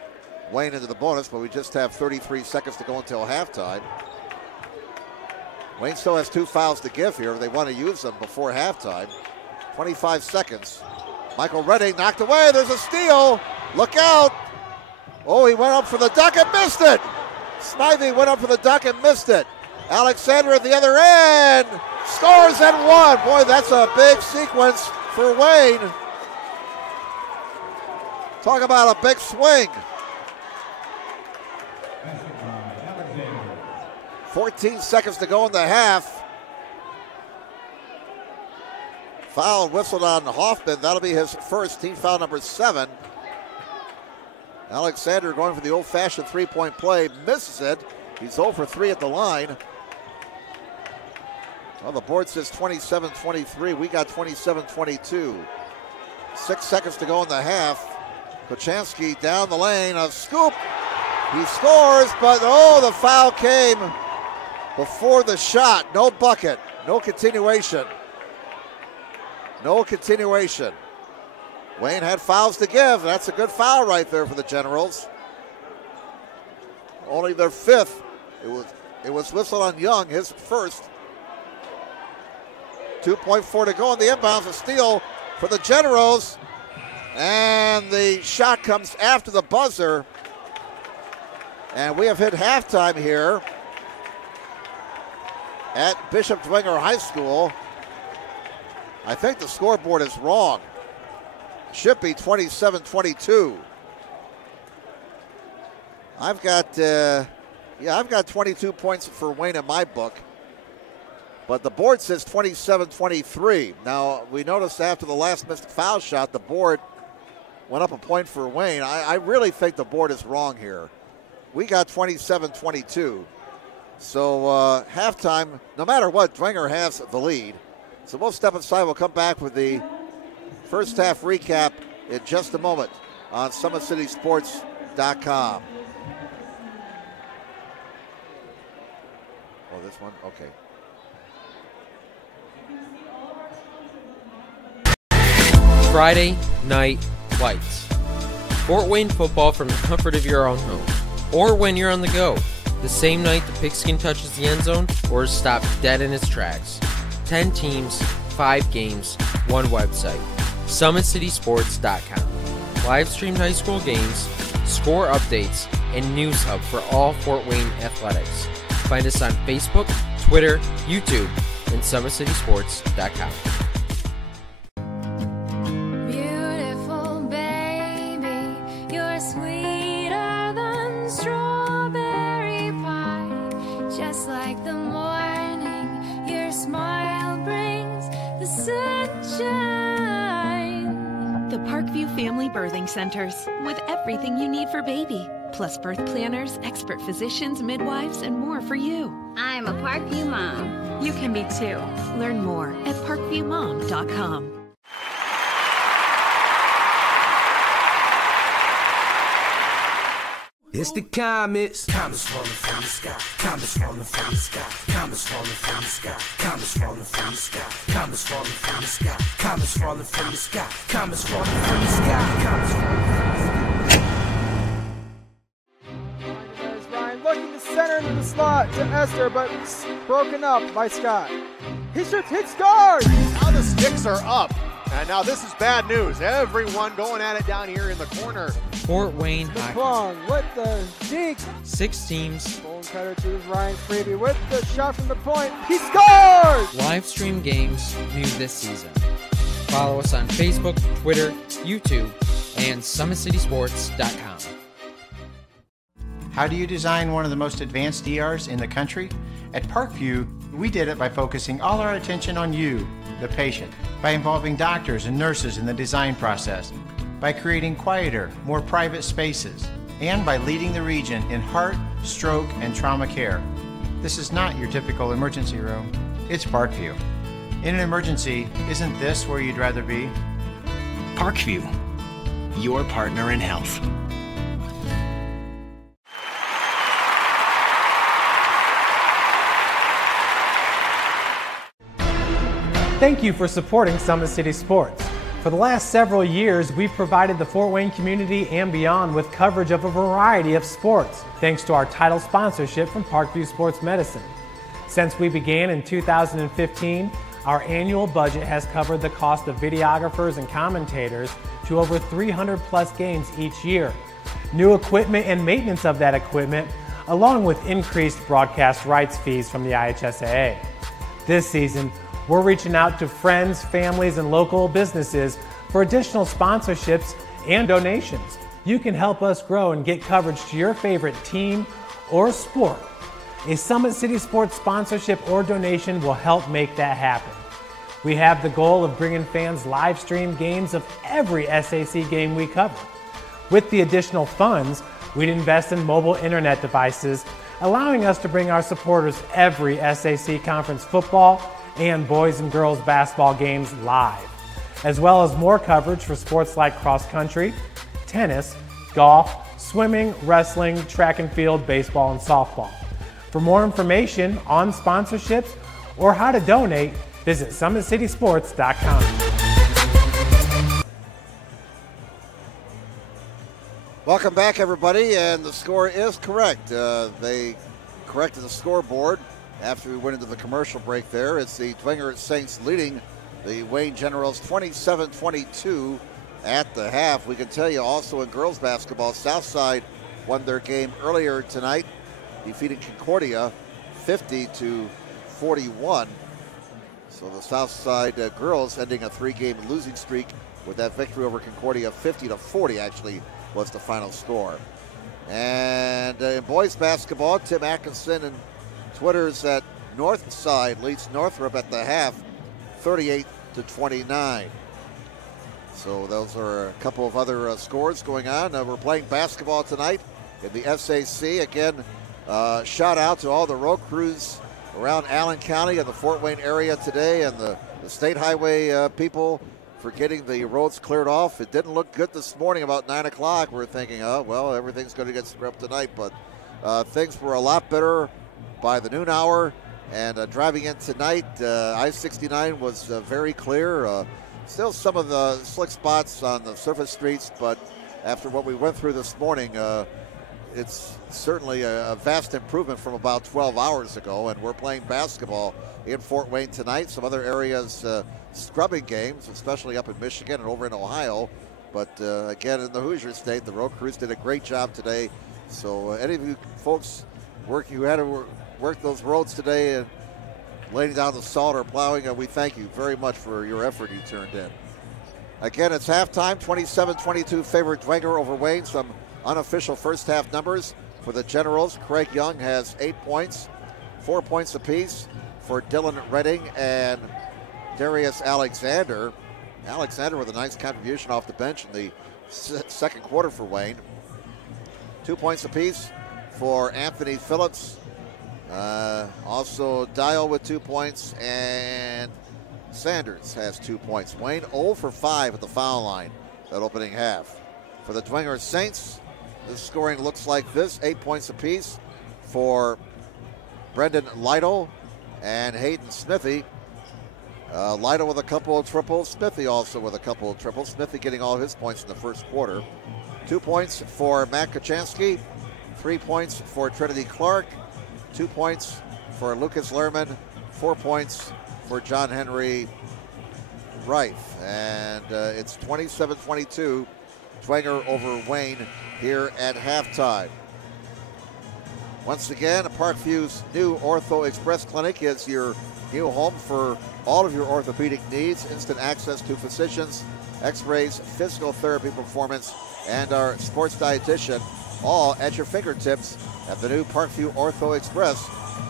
Wayne into the bonus, but we just have 33 seconds to go until halftime. Wayne still has 2 fouls to give here. They want to use them before halftime. 25 seconds. Michael Redding knocked away. There's a steal. Look out. Oh, he went up for the duck and missed it. Snivy went up for the duck and missed it. Alexander at the other end. Scores and 1. Boy, that's a big sequence for Wayne. Talk about a big swing. 14 seconds to go in the half. Foul whistled on Hoffman. That'll be his first, team foul number 7. Alexander going for the old-fashioned three-point play. Misses it. He's 0 for 3 at the line. Well, the board says 27-23. We got 27-22. 6 seconds to go in the half. Pachansky down the lane. A scoop. He scores, but oh, the foul came before the shot. No bucket. No continuation. No continuation. Wayne had fouls to give. That's a good foul right there for the Generals. Only their 5th. It was whistled on Young, his first. 2.4 to go on the inbounds. A steal for the Generals. And the shot comes after the buzzer. And we have hit halftime here at Bishop Dwenger High School. I think the scoreboard is wrong. Should be 27-22. I've got 22 points for Wayne in my book. But the board says 27-23. Now, we noticed after the last missed foul shot, the board went up a point for Wayne. I really think the board is wrong here. We got 27-22. So halftime, no matter what, Dwenger has the lead. So we'll step aside. We'll come back with the first half recap in just a moment on SummitCitySports.com. Oh, this one? Okay. Friday Night Lights. Fort Wayne football from the comfort of your own home, or when you're on the go. The same night the pigskin touches the end zone or is stopped dead in its tracks. 10 teams, 5 games, 1 website. SummitCitySports.com. Live streamed high school games, score updates, and news hub for all Fort Wayne athletics. Find us on Facebook, Twitter, YouTube, and SummitCitySports.com. Beautiful baby, you're sweeter than strawberry pie. Just like the morning, your smile brings the sunshine. The Parkview Family Birthing Centers, with everything you need for baby, plus birth planners, expert physicians, midwives, and more for you. I'm a Parkview mom. You can be too. Learn more at parkviewmom.com. It's the Comets. Comets falling from the sky. Comets falling from the sky. Comets falling from the sky. Comets falling from the sky. Comets falling from the sky. Comets falling from the sky. Comets falling from the sky. Comets falling from There's Ryan looking to center into the slot to Esther, but broken up by Scott. He shoots, hits guard! Now the sticks are up. And now this is bad news. Everyone going at it down here in the corner. Fort Wayne hockey. McClung with the deke. 6 teams. Bone cutter to Ryan Freeby with the shot from the point. He scores! Live stream games new this season. Follow us on Facebook, Twitter, YouTube, and SummitCitySports.com. How do you design one of the most advanced ERs in the country? At Parkview, we did it by focusing all our attention on you, the patient, by involving doctors and nurses in the design process, by creating quieter, more private spaces, and by leading the region in heart, stroke, and trauma care. This is not your typical emergency room. It's Parkview. In an emergency, isn't this where you'd rather be? Parkview, your partner in health. Thank you for supporting Summit City Sports. For the last several years, we've provided the Fort Wayne community and beyond with coverage of a variety of sports, thanks to our title sponsorship from Parkview Sports Medicine. Since we began in 2015, our annual budget has covered the cost of videographers and commentators to over 300 plus games each year. New equipment and maintenance of that equipment, along with increased broadcast rights fees from the IHSAA. This season, we're reaching out to friends, families, and local businesses for additional sponsorships and donations. You can help us grow and get coverage to your favorite team or sport. A Summit City Sports sponsorship or donation will help make that happen. We have the goal of bringing fans live stream games of every SAC game we cover. With the additional funds, we'd invest in mobile internet devices, allowing us to bring our supporters every SAC conference football and boys and girls basketball games live, as well as more coverage for sports like cross country, tennis, golf, swimming, wrestling, track and field, baseball, and softball. For more information on sponsorships or how to donate, visit SummitCitySports.com. Welcome back, everybody, and the score is correct. They corrected the scoreboard after we went into the commercial break there. It's the Dwenger Saints leading the Wayne Generals 27-22 at the half. We can tell you also in girls basketball, Southside won their game earlier tonight, defeating Concordia 50-41. So the Southside girls ending a 3-game losing streak with that victory over Concordia. 50-40 actually was the final score. And in boys basketball, Tim Atkinson and Twitters that Northside leads Northrop at the half, 38-29. So those are a couple of other scores going on. We're playing basketball tonight in the SAC. Again, shout out to all the road crews around Allen County and the Fort Wayne area today, and the state highway people for getting the roads cleared off. It didn't look good this morning about 9 o'clock. We're thinking, oh, well, everything's going to get scrubbed tonight, but things were a lot better by the noon hour. And driving in tonight, I-69 was very clear. Still some of the slick spots on the surface streets, but after what we went through this morning, it's certainly a vast improvement from about 12 hours ago. And we're playing basketball in Fort Wayne tonight. Some other areas scrubbing games, especially up in Michigan and over in Ohio. But again, in the Hoosier State, the road crews did a great job today. So any of you folks who had to work those roads today and laying down the salt or plowing, we thank you very much for your effort you turned in. Again, it's halftime, 27-22 favor Dwenger over Wayne. Some unofficial first half numbers for the Generals. Craig Young has 8 points, 4 points apiece for Dylan Redding and Darius Alexander. Alexander with a nice contribution off the bench in the second quarter for Wayne. 2 points apiece for Anthony Phillips. Also Dial with 2 points, and Sanders has 2 points. Wayne 0 for 5 at the foul line that opening half. For the Dwenger Saints, the scoring looks like this: 8 points apiece for Brendan Lytle and Hayden Smithy. Lytle with a couple of triples, Smithy also with a couple of triples. Smithy getting all his points in the first quarter. 2 points for Matt Kachansky, 3 points for Trinity Clark, 2 points for Lucas Lerman, 4 points for John Henry Reif. And it's 27-22, Dwenger over Wayne here at halftime. Once again, Parkview's new Ortho Express Clinic is your new home for all of your orthopedic needs. Instant access to physicians, x-rays, physical therapy performance, and our sports dietitian, all at your fingertips at the new Parkview Ortho Express.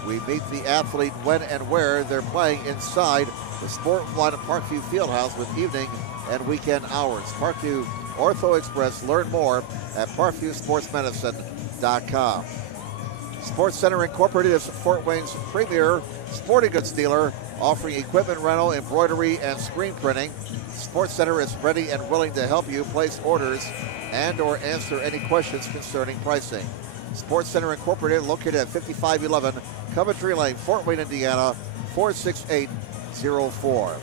We meet the athlete when and where they're playing inside the Sport One Parkview Fieldhouse with evening and weekend hours. Parkview Ortho Express. Learn more at parkviewsportsmedicine.com. Sports Center Incorporated is Fort Wayne's premier sporting goods dealer, offering equipment rental, embroidery, and screen printing. Sports Center is ready and willing to help you place orders and or answer any questions concerning pricing. Sports Center Incorporated, located at 5511 Coventry Lane, Fort Wayne, Indiana, 46804.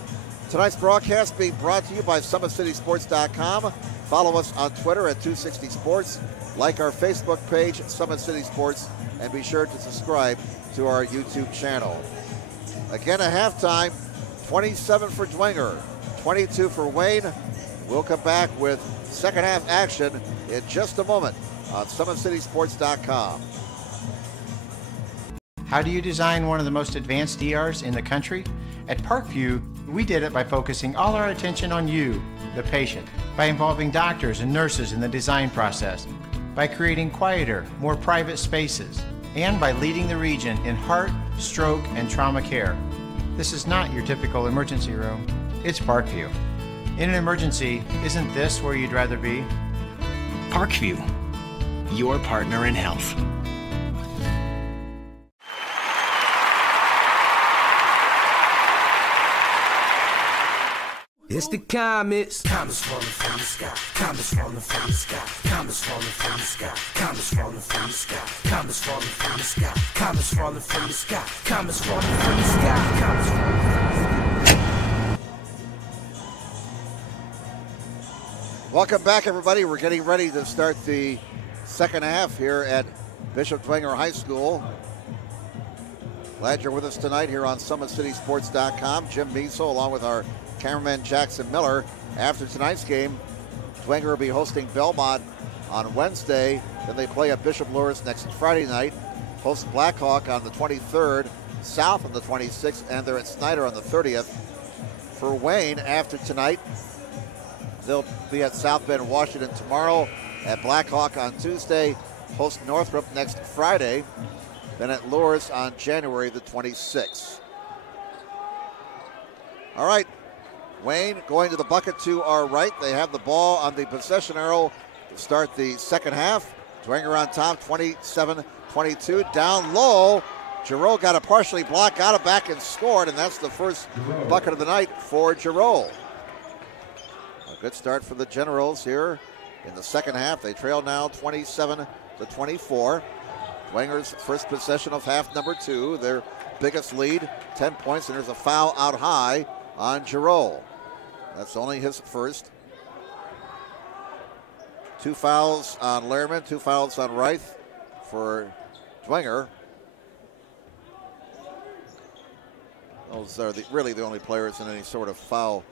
Tonight's broadcast being brought to you by SummitCitySports.com. Follow us on Twitter at 260sports. Like our Facebook page, Summit City Sports, and be sure to subscribe to our YouTube channel. Again, at halftime, 27 for Dwenger, 22 for Wayne. We'll come back with second half action in just a moment on SummitCitySports.com. How do you design one of the most advanced ERs in the country? At Parkview, we did it by focusing all our attention on you, the patient, by involving doctors and nurses in the design process, by creating quieter, more private spaces, and by leading the region in heart, stroke, and trauma care. This is not your typical emergency room. It's Parkview. In an emergency, isn't this where you'd rather be? Parkview, your partner in health. It's the comets. Comets falling from the sky. Comets falling from the sky. Comets falling from the sky. Comets falling from the sky. Comets falling from the sky. Comets falling from the sky. Comets falling from the sky. Comets falling from the sky. Welcome back, everybody. We're getting ready to start the second half here at Bishop Dwenger High School. Glad you're with us tonight here on SummitCitySports.com. Jim Measle along with our cameraman Jackson Miller. After tonight's game, Dwenger will be hosting Belmont on Wednesday. Then they play at Bishop Luers next Friday night. hosts Blackhawk on the 23rd, South on the 26th, and they're at Snyder on the 30th. For Wayne, after tonight, they'll be at South Bend, Washington tomorrow, at Blackhawk on Tuesday, host Northrop next Friday, then at Lourdes on January the 26th. All right, Wayne going to the bucket to our right. They have the ball on the possession arrow to start the second half. Dwenger on top, 27-22. Down low, Giroux got a partially blocked, got it back and scored, and that's the first bucket of the night for Giroux. A good start for the Generals here in the second half. They trail now 27-24. Dwenger's first possession of half number 2. Their biggest lead, 10 points, and there's a foul out high on Giroux. That's only his first. 2 fouls on Lehrman, 2 fouls on Reith for Dwenger. Those are really the only players in any sort of foul,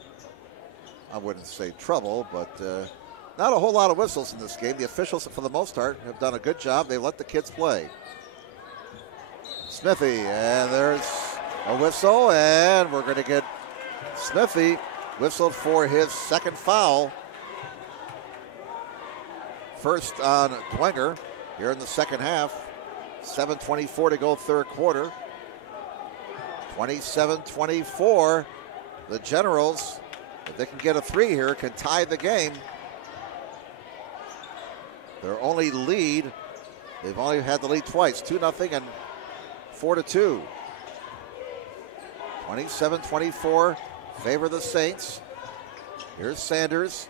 I wouldn't say trouble, but not a whole lot of whistles in this game. The officials, for the most part, have done a good job. They let the kids play. Smithy, and there's a whistle, and we're going to get Smithy whistled for his second foul. First on Dwenger here in the second half. 7:24 to go third quarter. 27-24. The Generals, if they can get a 3 here, can tie the game. Their only lead, they've only had the lead twice, 2-0 and 4-2. 27-24, favor the Saints. Here's Sanders,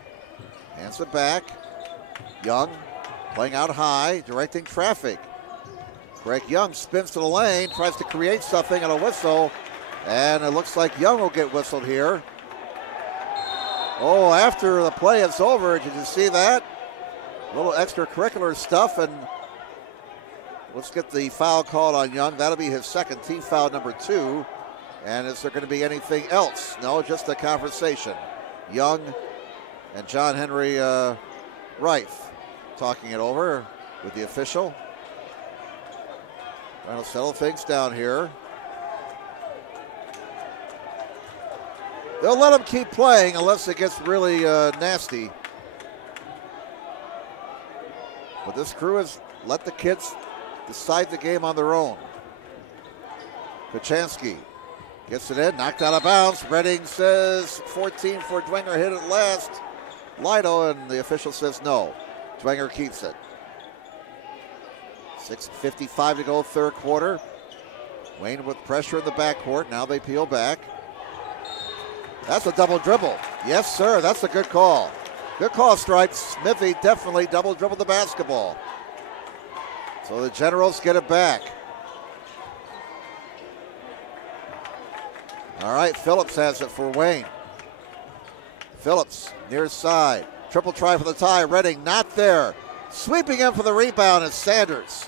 hands it back. Young playing out high, directing traffic. Greg Young spins to the lane, tries to create something, and a whistle. And it looks like Young will get whistled here. Oh, after the play is over, did you see that? A little extracurricular stuff, and let's get the foul called on Young. That'll be his second, team foul number 2. And is there going to be anything else? No, just a conversation. Young and John Henry Reith talking it over with the official. Trying to settle things down here. They'll let him keep playing unless it gets really nasty. But this crew has let the kids decide the game on their own. Kachansky gets it in, knocked out of bounds. Redding says 14 for Dwenger, hit it last. Lido, and the official says no. Dwenger keeps it. 6:55 to go third quarter. Wayne with pressure in the backcourt. Now they peel back. That's a double dribble. Yes, sir. That's a good call. Good call, Stripes. Smithy definitely double dribbled the basketball. So the Generals get it back. All right, Phillips has it for Wayne. Phillips near side. Triple try for the tie. Redding not there. Sweeping in for the rebound is Sanders.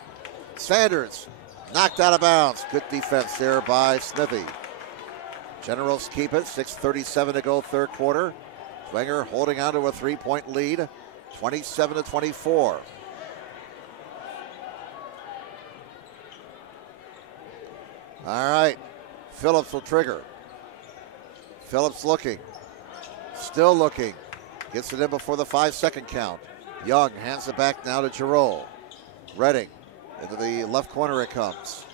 Sanders knocked out of bounds. Good defense there by Smithy. Generals keep it. 6:37 to go third quarter. Dwenger holding on to a 3-point lead. 27-24. All right. Phillips will trigger. Phillips looking. Still looking. Gets it in before the 5-second count. Young hands it back now to Giroux. Redding. Into the left corner it comes.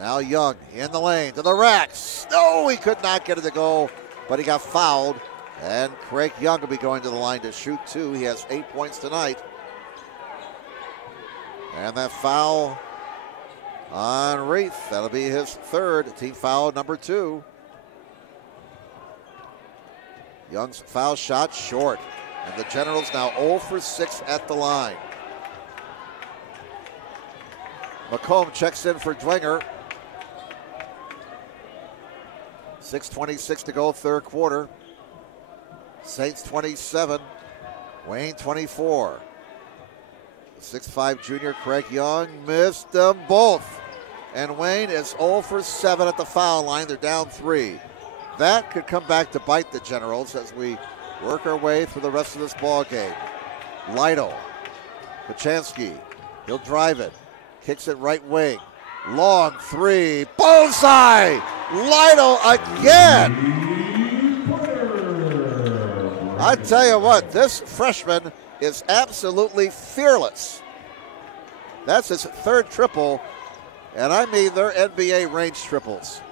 Now Young in the lane to the racks. No, he could not get it to go, but he got fouled. And Craig Young will be going to the line to shoot 2. He has 8 points tonight. And that foul on Reith. That'll be his third, team foul number 2. Young's foul shot short. And the Generals now 0 for 6 at the line. McComb checks in for Dwenger. 6:26 to go third quarter. Saints 27, Wayne 24. The 6'5 junior Craig Young missed them both. And Wayne is 0 for 7 at the foul line. They're down 3. That could come back to bite the Generals as we work our way through the rest of this ball game. Lido, Pachansky, he'll drive it. Kicks it right wing. Long three. Bullseye! Lytle again! I tell you what, this freshman is absolutely fearless. That's his third triple, and I mean they're NBA range triples.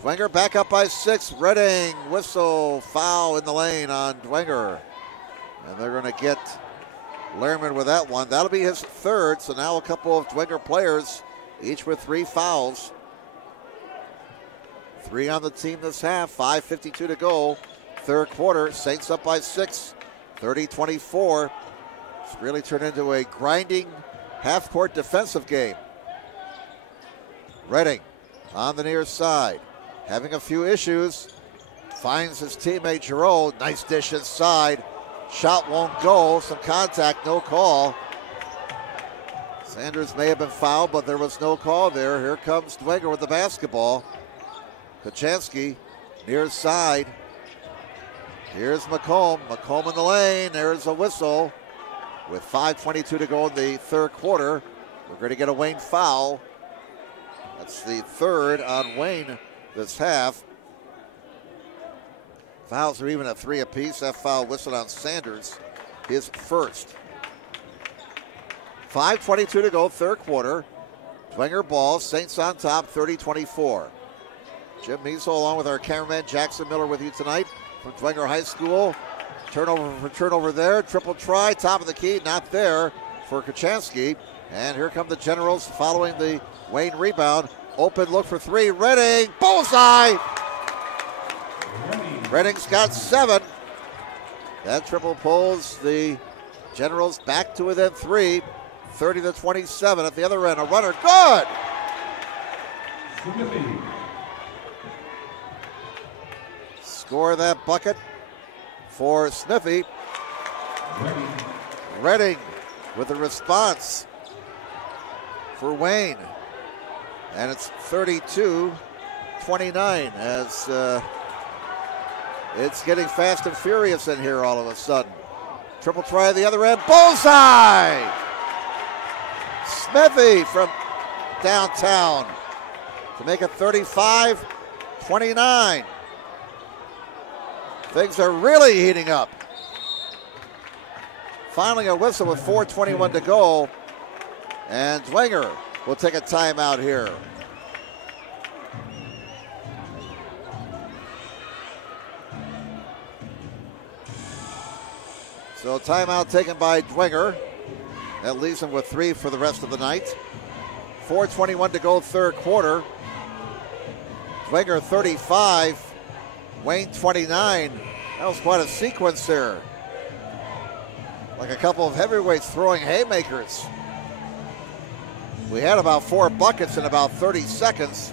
Dwenger back up by 6. Redding, whistle, foul in the lane on Dwenger. And they're going to get Lehrman with that one. That'll be his third, so now a couple of Dwenger players, each with 3 fouls. 3 on the team this half, 5:52 to go. Third quarter, Saints up by 6, 30-24. It's really turned into a grinding half-court defensive game. Redding on the near side, having a few issues. Finds his teammate Giroux. Nice dish inside. Shot won't go. Some contact, no call. Sanders may have been fouled, but there was no call there. Here comes Dwenger with the basketball. Kochanski near side. Here's McComb. McComb in the lane. There's a whistle. With 5:22 to go in the third quarter, we're going to get a Wayne foul. That's the third on Wayne this half. Fouls are even at 3 apiece. That foul whistled on Sanders, his first. 5:22 to go, third quarter. Dwenger ball, Saints on top, 30-24. Jim Measle along with our cameraman Jackson Miller with you tonight from Dwenger High School. Turnover there, triple try, top of the key, not there for Kochanski. And here come the Generals following the Wayne rebound. Open look for 3, Redding, bullseye! Redding's got 7. That triple pulls the Generals back to within 3, 30-27 at the other end. A runner, good! Score that bucket for Smithy. Redding with a response for Wayne. And it's 32-29 as it's getting fast and furious in here all of a sudden. Triple try at the other end. Bullseye! Smithy from downtown to make it 35-29. Things are really heating up. Finally a whistle with 4:21 to go. And Dwenger will take a timeout here. So timeout taken by Dwenger. That leaves him with 3 for the rest of the night. 4:21 to go, third quarter. Dwenger 35, Wayne 29. That was quite a sequence there. Like a couple of heavyweights throwing haymakers. We had about 4 buckets in about 30 seconds.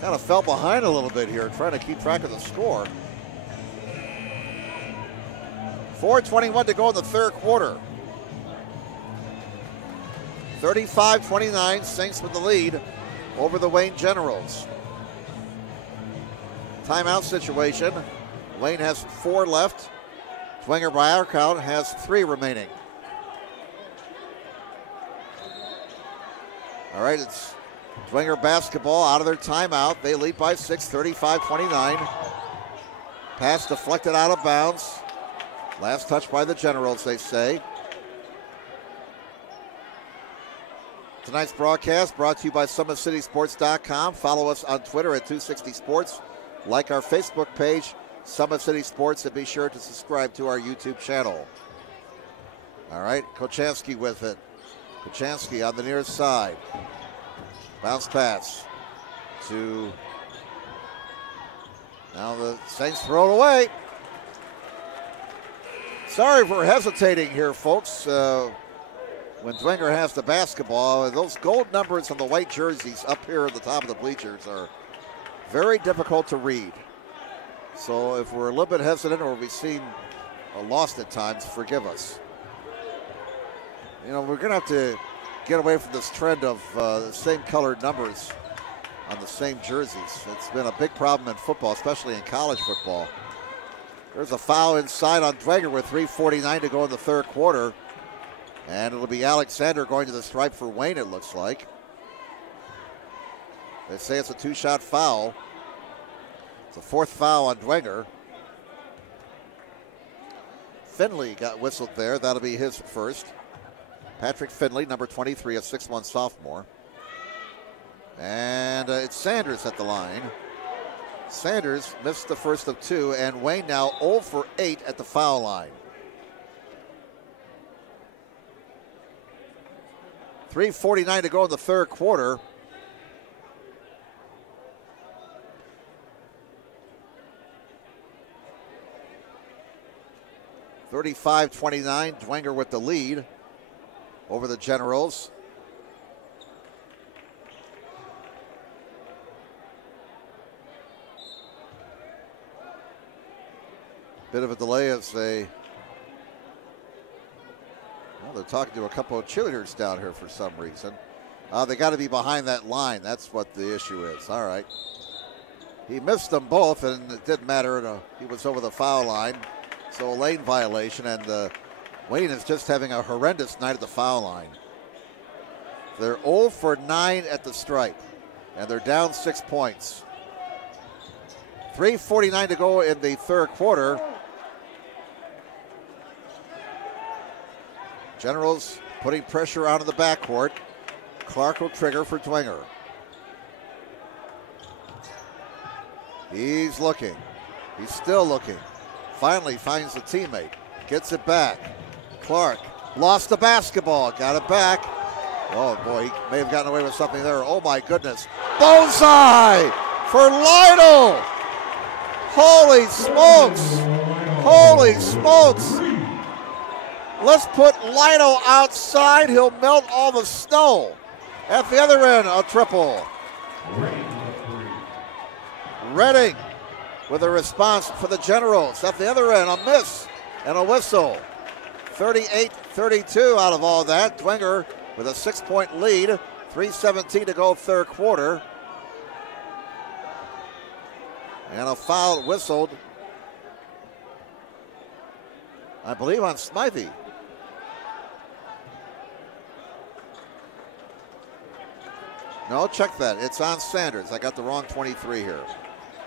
Kind of fell behind a little bit here, trying to keep track of the score. 4:21 to go in the third quarter. 35-29, Saints with the lead over the Wayne Generals. Timeout situation. Wayne has 4 left. Dwenger, by our count, has 3 remaining. All right, it's Dwenger basketball out of their timeout. They lead by 6, 35-29. Pass deflected out of bounds. Last touch by the Generals, they say. Tonight's broadcast brought to you by SummitCitySports.com. Follow us on Twitter at 260sports. Like our Facebook page, Summit City Sports, and be sure to subscribe to our YouTube channel. All right, Kochanski with it. Kochanski on the near side. Bounce pass to, now the Saints throw it away. Sorry for hesitating here, folks. When Dwenger has the basketball, those gold numbers on the white jerseys up here at the top of the bleachers are very difficult to read. So if we're a little bit hesitant or we seem lost at times, forgive us. You know, we're going to have to get away from this trend of the same colored numbers on the same jerseys. It's been a big problem in football, especially in college football. There's a foul inside on Dwenger with 3:49 to go in the third quarter. And it'll be Alexander going to the stripe for Wayne, it looks like. They say it's a 2-shot foul. It's the 4th foul on Dwenger. Finley got whistled there. That'll be his first. Patrick Finley, number 23, a 6'1" sophomore. And it's Sanders at the line. Sanders missed the first of 2, and Wayne now 0 for 8 at the foul line. 3:49 to go in the third quarter. (35-29), Dwenger with the lead over the Generals. Bit of a delay as they're talking to a couple of cheerleaders down here for some reason. They got to be behind that line. That's what the issue is. All right. He missed them both, and it didn't matter. He was over the foul line. So a lane violation, and Wayne is just having a horrendous night at the foul line. They're 0 for 9 at the stripe, and they're down 6 points. 3:49 to go in the third quarter. Generals putting pressure onto the backcourt. Clark will trigger for Dwenger. He's looking. He's still looking. Finally finds a teammate. Gets it back. Clark lost the basketball. Got it back. Oh, boy, he may have gotten away with something there. Oh, my goodness. Bullseye for Lytle. Holy smokes. Holy smokes. Let's put Lytle outside. He'll melt all the snow. At the other end, a triple. Redding with a response for the Generals. At the other end, a miss and a whistle. 38-32 out of all that. Dwenger with a 6-point lead. 3:17 to go third quarter. And a foul whistled, I believe, on Smythe. No, check that. It's on Sanders. I got the wrong 23 here.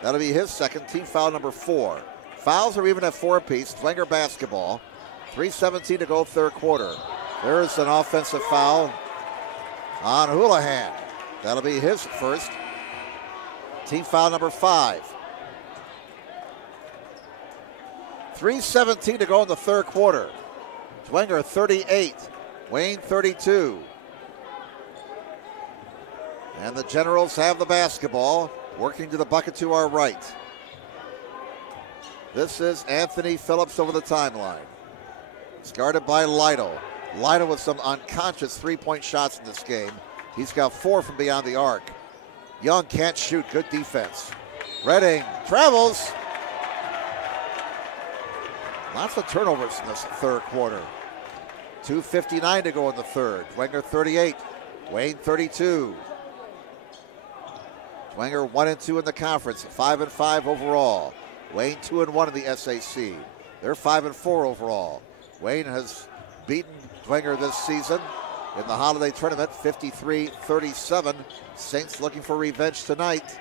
That'll be his second, team foul number 4. Fouls are even at 4 apiece. Dwenger basketball. 3:17 to go third quarter. There's an offensive foul on Houlihan. That'll be his first. Team foul number 5. 3:17 to go in the third quarter. Dwenger 38, Wayne 32. And the Generals have the basketball, working to the bucket to our right. This is Anthony Phillips over the timeline. It's guarded by Lytle. Lytle with some unconscious three-point shots in this game. He's got 4 from beyond the arc. Young can't shoot, good defense. Redding travels. Lots of turnovers in this third quarter. 2:59 to go in the third. Dwenger 38, Wayne 32. Dwenger 1-2 in the conference, 5-5 overall. Wayne 2-1 in the SAC. They're 5-4 overall. Wayne has beaten Dwenger this season in the holiday tournament, 53-37. Saints looking for revenge tonight.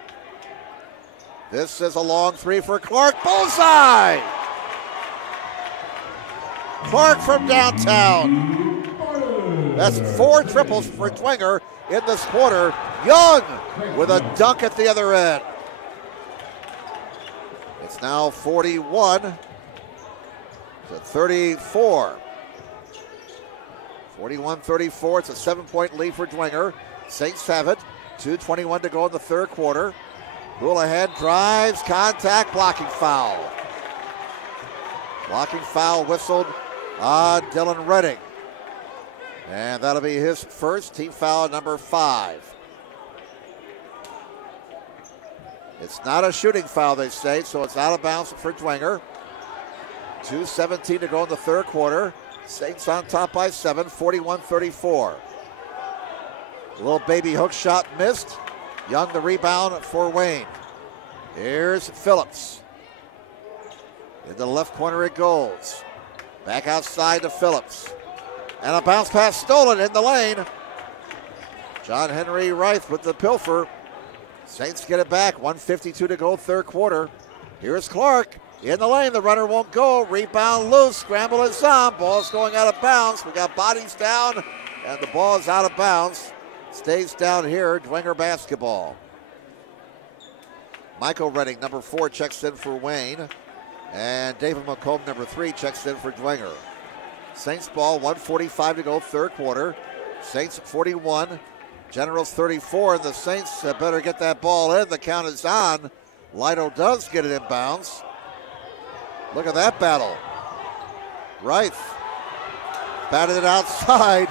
This is a long 3 for Clark. Bullseye! Clark from downtown. That's 4 triples for Dwenger in this quarter. Young with a dunk at the other end. It's now 41 to 34. 41-34. It's a 7-point lead for Dwenger. Saints have it. 2:21 to go in the third quarter. Houlihan drives, contact, blocking foul. Blocking foul whistled on Dylan Redding. And that'll be his first, team foul number 5. It's not a shooting foul, they say, so it's out of bounds for Dwenger. 2:17 to go in the third quarter. Saints on top by 7, 41-34. A little baby hook shot missed. Young the rebound for Wayne. Here's Phillips. In the left corner it goes. Back outside to Phillips. And a bounce pass stolen in the lane. John Henry Reith with the pilfer. Saints get it back. 1:52 to go, third quarter. Here's Clark in the lane. The runner won't go. Rebound loose. Scramble is on. Ball's going out of bounds. We got bodies down, and the ball is out of bounds. Stays down here. Dwenger basketball. Michael Redding, number 4, checks in for Wayne. And David McComb, number 3, checks in for Dwenger. Saints ball, 1:45 to go, third quarter. Saints 41, Generals 34, and the Saints better get that ball in. The count is on. Lido does get it inbounds. Look at that battle. Reif batted it outside.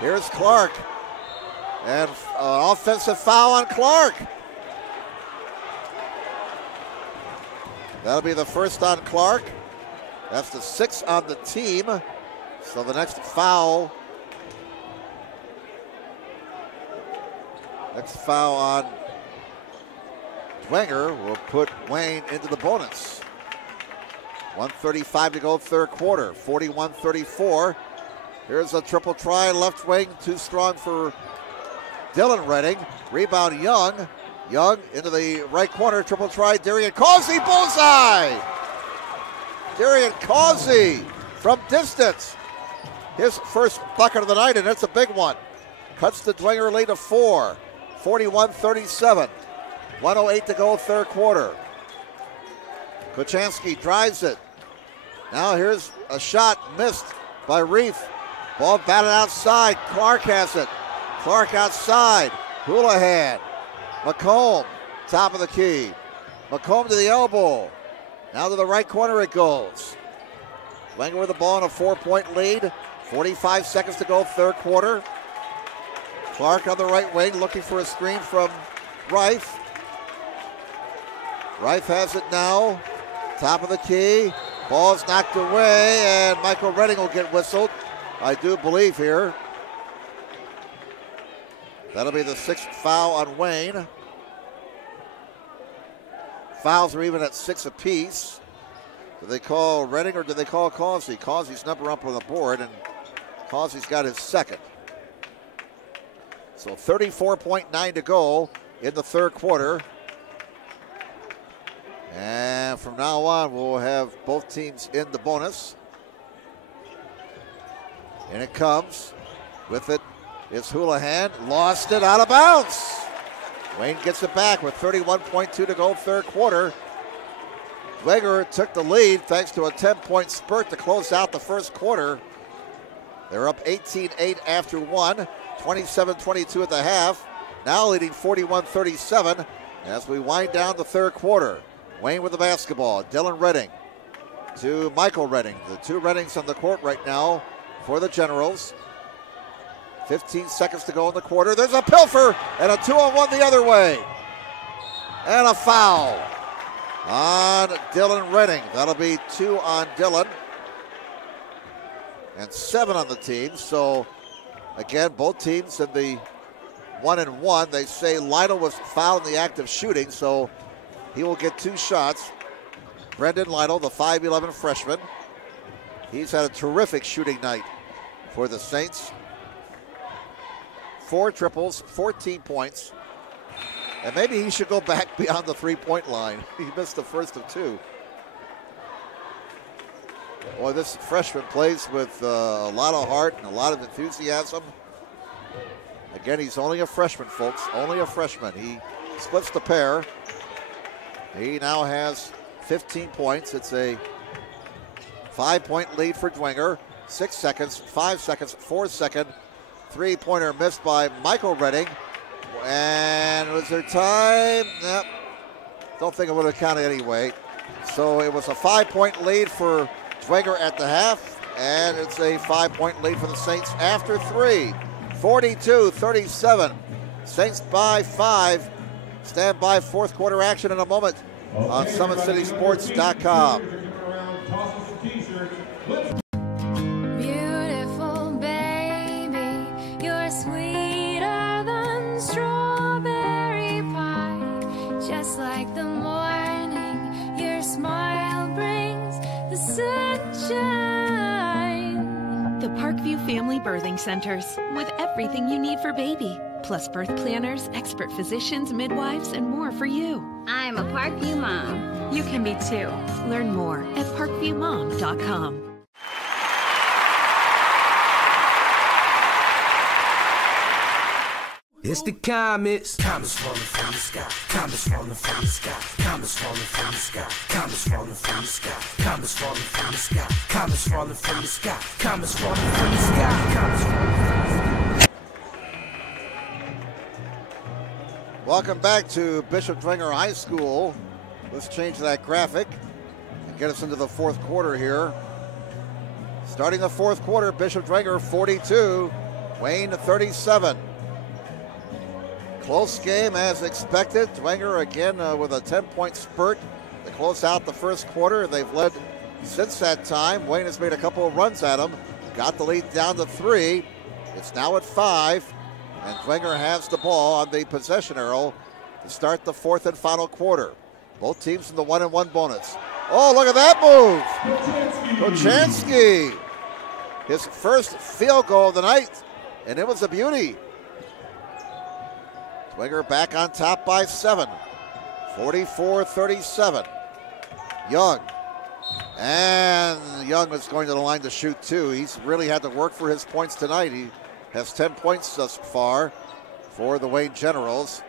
Here's Clark. And an offensive foul on Clark. That'll be the first on Clark. That's the 6th on the team. So the next foul on Dwenger will put Wayne into the bonus. 1:35 to go, third quarter. 41-34. Here's a triple try, left wing, too strong for Dylan Redding. Rebound Young. Young into the right corner, triple try, Darian Causey, bullseye! Darian Causey from distance. His first bucket of the night, and it's a big one. Cuts the Dwenger lead to 4. 41-37. 1:08 to go, third quarter. Kochanski drives it. Now here's a shot missed by Reif. Ball batted outside. Clark has it. Clark outside. Houlihan. McComb, top of the key. McComb to the elbow. Now to the right corner it goes. Dwenger with the ball in a 4-point lead. 45 seconds to go, third quarter. Clark on the right wing looking for a screen from Reif. Reif has it now. Top of the key. Ball's knocked away, and Michael Redding will get whistled, I do believe here. That'll be the 6th foul on Wayne. Fouls are even at 6 apiece. Do they call Redding or do they call Causey? Causey's number up on the board, and Causey's got his second. So 34.9 to go in the third quarter. And from now on, we'll have both teams in the bonus. And it comes. With it is Houlihan. Lost it, out of bounds. Wayne gets it back with 31.2 to go, third quarter. Dwenger took the lead thanks to a 10-point spurt to close out the first quarter. They're up 18-8 after 1, 27-22 at the half. Now leading 41-37 as we wind down the third quarter. Wayne with the basketball. Dylan Redding to Michael Redding. The two Reddings on the court right now for the Generals. 15 seconds to go in the quarter. There's a pilfer and a 2-on-1 the other way. And a foul on Dylan Redding. That'll be 2 on Dylan. And 7 on the team. So again, both teams in the 1-and-1. They say Lytle was fouled in the act of shooting, so he will get 2 shots. Brendan Lytle, the 5'11 freshman. He's had a terrific shooting night for the Saints. 4 triples, 14 points. And maybe he should go back beyond the 3-point line. He missed the first of 2. Boy, this freshman plays with a lot of heart and a lot of enthusiasm. Again, he's only a freshman, folks. Only a freshman. He splits the pair. He now has 15 points. It's a 5-point lead for Dwenger. 6 seconds, 5 seconds, 4 second. 3-pointer missed by Michael Redding. And was there time? Nope. Don't think it would have counted anyway. So it was a 5-point lead for Dwenger at the half. And it's a 5-point lead for the Saints after 3. 42-37. Saints by 5. Stand by, fourth quarter action in a moment on SummitCitySports.com. Beautiful baby, you're sweeter than strawberry pie. Just like the morning, your smile brings the sunshine. The Parkview Family Birthing Centers, with everything you need for baby, plus birth planners, expert physicians, midwives, and more for you. I'm a Parkview mom. You can be too. Learn more at parkviewmom.com. It's the comets. Comets falling from the sky. Comets falling from the sky. Comets falling from the sky. Comets falling from the sky. Comets falling from the sky. Comets falling from the sky. Comets falling from the sky. Comets falling from the sky. Welcome back to Bishop Dwenger High School. Let's change that graphic and get us into the fourth quarter here. Starting the fourth quarter, Bishop Dwenger 42, Wayne 37. Close game as expected. Dwenger again with a 10-point spurt to close out the first quarter. They've led since that time. Wayne has made a couple of runs at them. Got the lead down to 3. It's now at 5. And Dwenger has the ball on the possession arrow to start the fourth and final quarter. Both teams in the 1-and-1 bonus. Oh, look at that move. Kochanski. His first field goal of the night. And it was a beauty. Dwenger back on top by 7. 44-37. Young. And Young is going to the line to shoot too. He's really had to work for his points tonight. He has 10 points thus far for the Wayne Generals.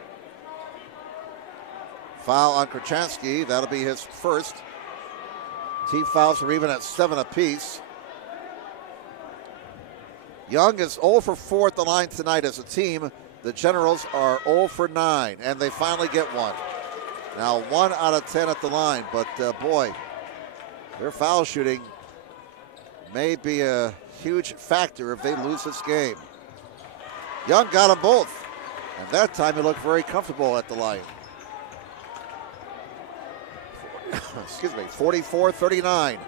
Foul on Kochanski. That'll be his first. Team fouls are even at 7 apiece. Young is 0 for 4 at the line tonight as a team. The Generals are 0 for 9, and they finally get one. Now 1 out of 10 at the line, but boy, their foul shooting may be a huge factor if they lose this game. Young got them both, and that time he looked very comfortable at the line. Excuse me, 44-39.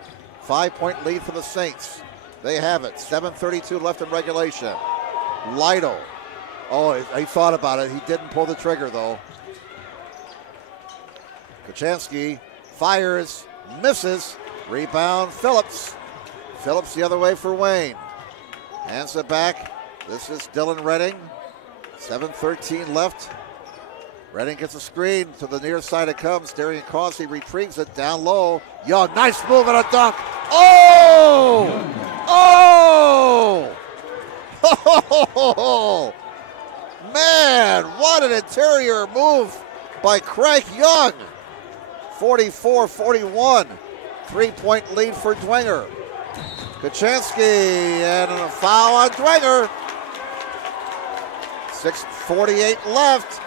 5-point lead for the Saints. They have it, 7:32 left in regulation. Lytle. Oh, he thought about it. He didn't pull the trigger, though. Kochanski fires, misses. Rebound, Phillips. Phillips the other way for Wayne. Hands it back. This is Dylan Redding. 7:13 left. Redding gets a screen. To the near side it comes. Darian Causey retrieves it down low. Young, nice move and a dunk. Oh! Oh! Oh! Man, what an interior move by Craig Young. 44-41. 3-point lead for Dwenger. Kochanski and a foul on Dwenger. 6:48 left.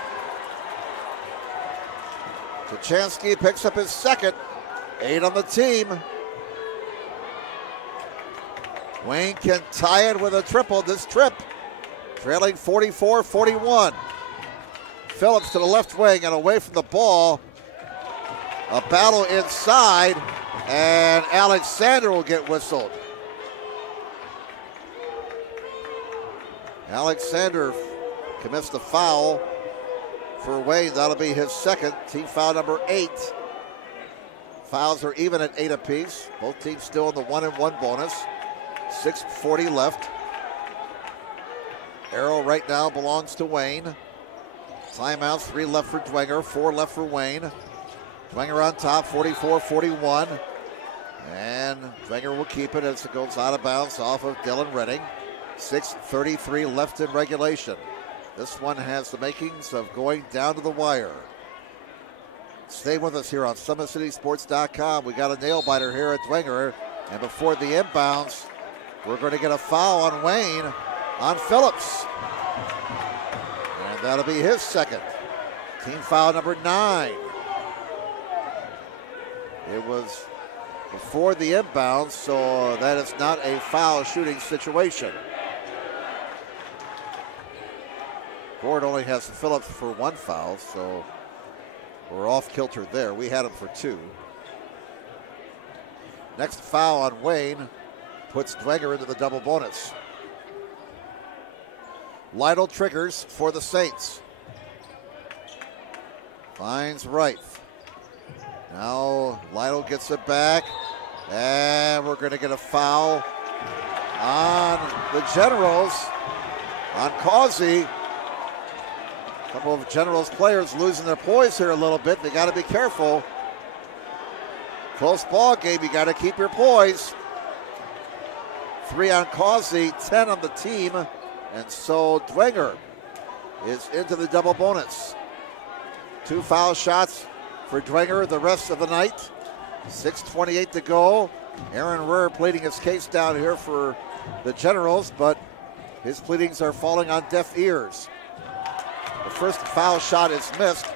Kochanski picks up his second. 8 on the team. Wayne can tie it with a triple this trip. Trailing 44-41. Phillips to the left wing and away from the ball. A battle inside, and Alexander will get whistled. Alexander commits the foul for Wayne. That'll be his second. Team foul number 8. Fouls are even at 8 apiece. Both teams still in the 1-and-1 bonus. 6:40 left. Arrow right now belongs to Wayne. Timeouts, 3 left for Dwenger, 4 left for Wayne. Dwenger on top, 44-41. And Dwenger will keep it as it goes out of bounds off of Dylan Redding. 6:33 left in regulation. This one has the makings of going down to the wire. Stay with us here on SummitCitySports.com. We got a nail biter here at Dwenger. And before the inbounds, we're going to get a foul on Wayne on Phillips. And that'll be his second. Team foul number 9. It was before the inbounds, so that is not a foul shooting situation. Board only has Phillips for 1 foul, so we're off kilter there. We had him for 2. Next foul on Wayne puts Dwenger into the double bonus. Lytle triggers for the Saints. Finds Reif. Now Lytle gets it back, and we're going to get a foul on the Generals, on Causey. couple of Generals players losing their poise here a little bit. They got to be careful. Close ball game, you got to keep your poise. 3 on Causey, 10 on the team. And so Dwenger is into the double bonus. 2 foul shots for Dwenger the rest of the night. 6:28 to go. Aaron Ruhr pleading his case down here for the Generals, but his pleadings are falling on deaf ears. The first foul shot is missed.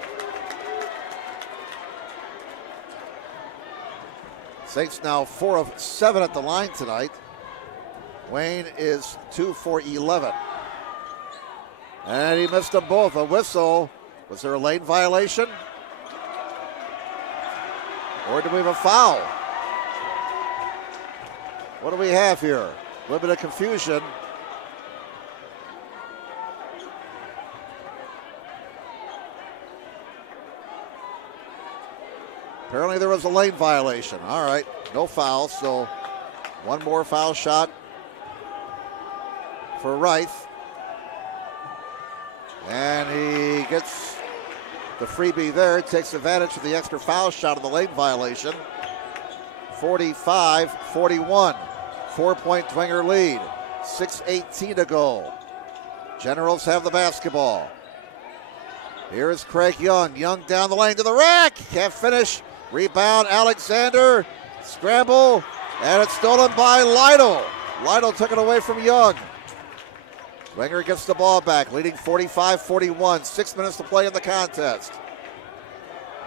Saints now 4 of 7 at the line tonight. Wayne is 2 for 11. And he missed them both. A whistle. Was there a lane violation? Or do we have a foul? What do we have here? A little bit of confusion. Apparently there was a lane violation. All right, no foul, so one more foul shot for Reith. And he gets the freebie there, takes advantage of the extra foul shot of the lane violation. 45-41, 4-point Dwenger lead, 6:18 to go. Generals have the basketball. Here's Craig Young. Young down the lane to the rack, can't finish. Rebound, Alexander, scramble, and it's stolen by Lytle. Lytle took it away from Young. Dwenger gets the ball back, leading 45-41, 6 minutes to play in the contest.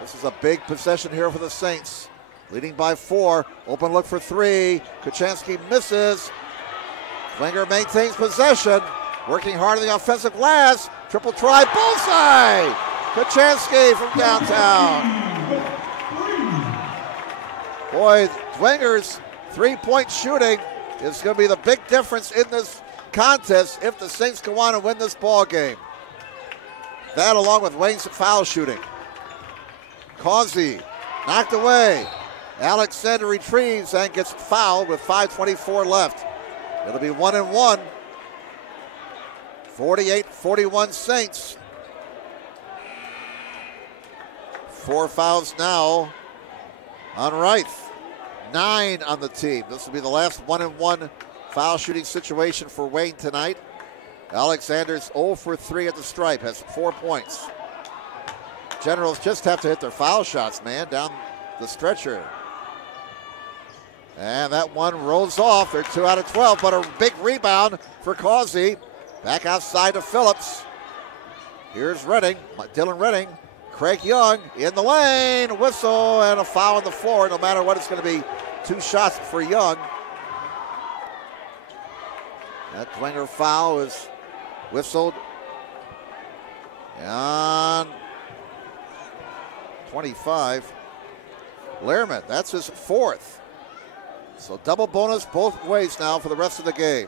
This is a big possession here for the Saints. Leading by 4, open look for 3. Kuchansky misses. Dwenger maintains possession, working hard on the offensive glass. Triple try, bullseye! Kuchansky from downtown. Boy, Dwenger's three-point shooting is going to be the big difference in this contest if the Saints go on and win this ball game. That along with Wayne's foul shooting. Causey knocked away. Alexander retrieves and gets fouled with 5:24 left. It'll be 1-1. 48-41 Saints. 4 fouls now on Reith. 9 on the team. This will be the last 1-1 foul shooting situation for Wayne tonight. Alexander's 0 for 3 at the stripe, has 4 points. Generals just have to hit their foul shots, man, down the stretcher. And that one rolls off. They're 2 out of 12, but a big rebound for Causey. Back outside to Phillips. Here's Redding, Dylan Redding. Craig Young in the lane, whistle, and a foul on the floor. No matter what, it's going to be 2 shots for Young. That Dwenger foul is whistled. And 25. Lehrman, that's his 4th. So double bonus both ways now for the rest of the game.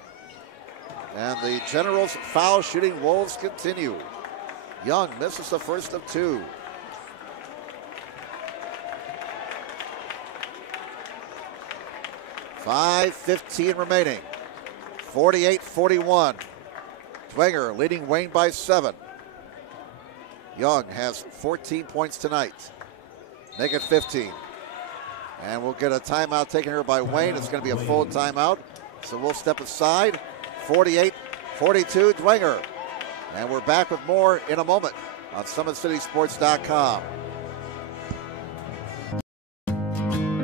And the Generals' foul shooting woes continue. Young misses the first of 2. .5:15 remaining. 48-41. Dwenger leading Wayne by 7. Young has 14 points tonight. Make it 15. And we'll get a timeout taken here by Wayne. It's going to be a full timeout. So we'll step aside. 48-42 Dwenger. And we're back with more in a moment on SummitCitySports.com.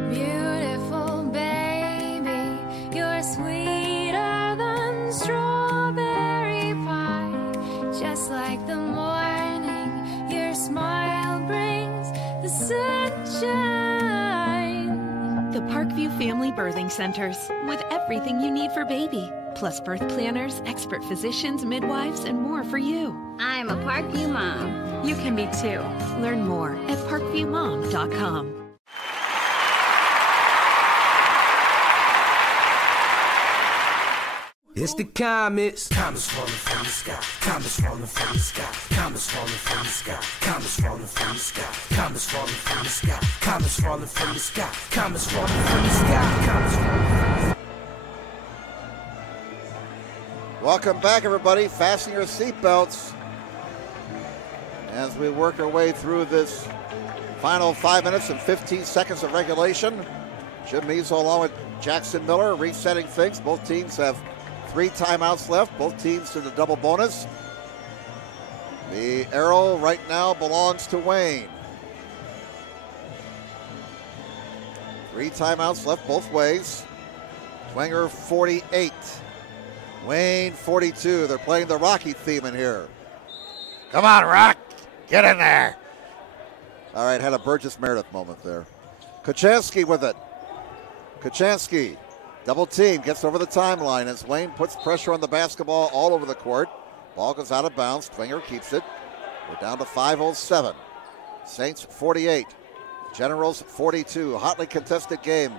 Beautiful baby, you're sweeter than strawberry pie. Just like the morning, your smile brings the sunshine. The Parkview Family Birthing Centers, with everything you need for baby, plus birth planners, expert physicians, midwives, and more for you. I'm a Parkview mom. You can be too. Learn more at parkviewmom.com. It's the comets. Comets falling from the sky. Comets falling from the sky. Comets falling from the sky. Comets falling from the sky. Comets falling from the sky. Comets falling from the sky. Comets falling from the sky. Comets falling from the sky. Welcome back, everybody. Fasten your seatbelts. as we work our way through this final 5 minutes and 15 seconds of regulation. Jim Measle along with Jackson Miller resetting things. Both teams have 3 timeouts left. Both teams in the double bonus. The arrow right now belongs to Wayne. 3 timeouts left both ways. Dwenger 48. Wayne 42. They're playing the Rocky theme in here. Come on, Rock. Get in there. All right, had a Burgess Meredith moment there. Kuchansky with it. Kuchansky, double team, gets over the timeline as Wayne puts pressure on the basketball all over the court. Ball goes out of bounds. Dwenger keeps it. We're down to 5:07. Saints 48. Generals 42. Hotly contested game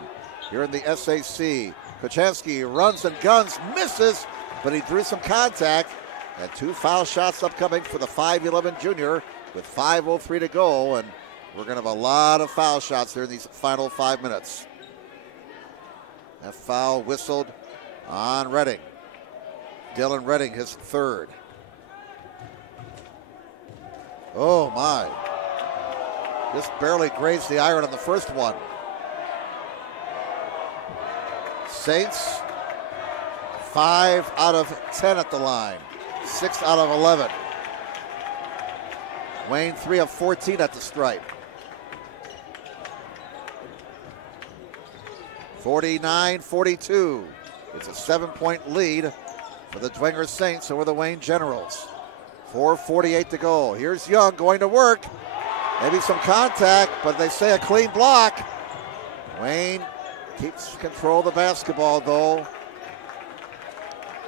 here in the SAC. Kuchansky runs and guns, misses, but he drew some contact. And 2 foul shots upcoming for the 5'11 junior with 5:03 to go. And we're going to have a lot of foul shots here in these final 5 minutes. That foul whistled on Redding. Dylan Redding, his 3rd. Oh, my. Just barely grazed the iron on the first one. Saints, 5 out of 10 at the line. 6 out of 11. Wayne 3 of 14 at the stripe. 49-42. It's a 7-point lead for the Dwenger Saints over the Wayne Generals. 4:48 to go. Here's Young going to work. Maybe some contact, but they say a clean block. Wayne keeps control of the basketball, though.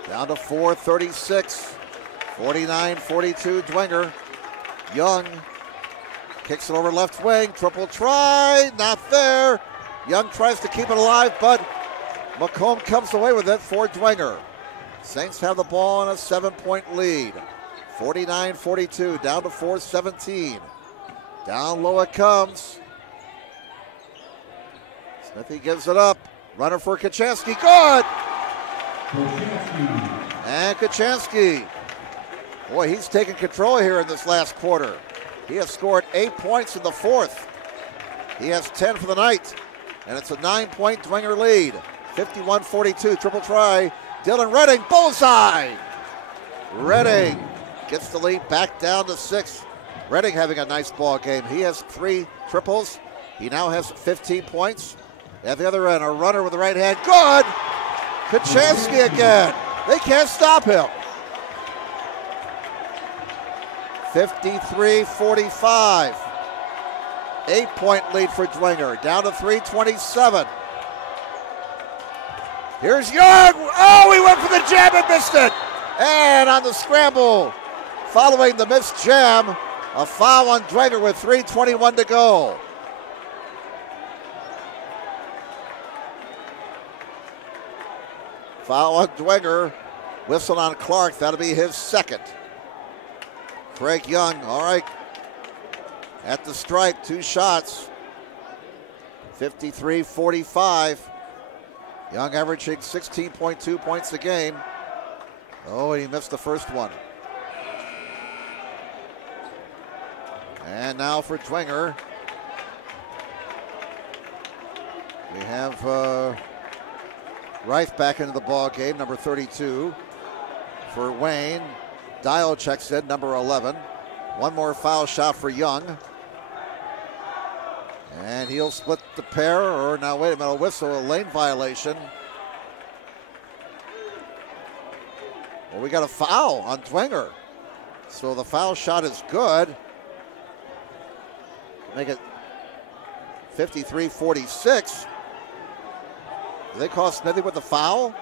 Down to 4:36. 49-42 Dwenger. Young kicks it over left wing. Triple try. Not there. Young tries to keep it alive, but McComb comes away with it for Dwenger. Saints have the ball in a 7-point lead. 49-42, down to 4:17. Down low it comes. Smithy gives it up. Runner for Kuchansky. Good! And Kuchansky. Boy, he's taking control here in this last quarter. He has scored 8 points in the 4th. He has 10 for the night. And it's a 9-point Dwenger lead. 51-42, triple try. Dylan Redding, bullseye! Redding gets the lead back down to 6. Redding having a nice ball game. He has 3 triples. He now has 15 points. At the other end, a runner with the right hand. Good! Kuchansky again. They can't stop him. 53-45. 8-point lead for Dwenger. Down to 3:27. Here's Young. Oh, he went for the jam and missed it. And on the scramble, following the missed jam, a foul on Dwenger with 3:21 to go. Foul on Dwenger. Whistle on Clark. That'll be his 2nd. Craig Young, all right. At the stripe, 2 shots. 53-45. Young averaging 16.2 points a game. Oh, and he missed the first one. And now for Dwenger. We have Reif back into the ball game, number 32. For Wayne, Dial checks in, number 11. One more foul shot for Young. And he'll split the pair, or now wait a minute, a whistle, a lane violation. Well, we got a foul on Dwenger. So the foul shot is good. Make it 53-46. Do they call Smithy with the foul?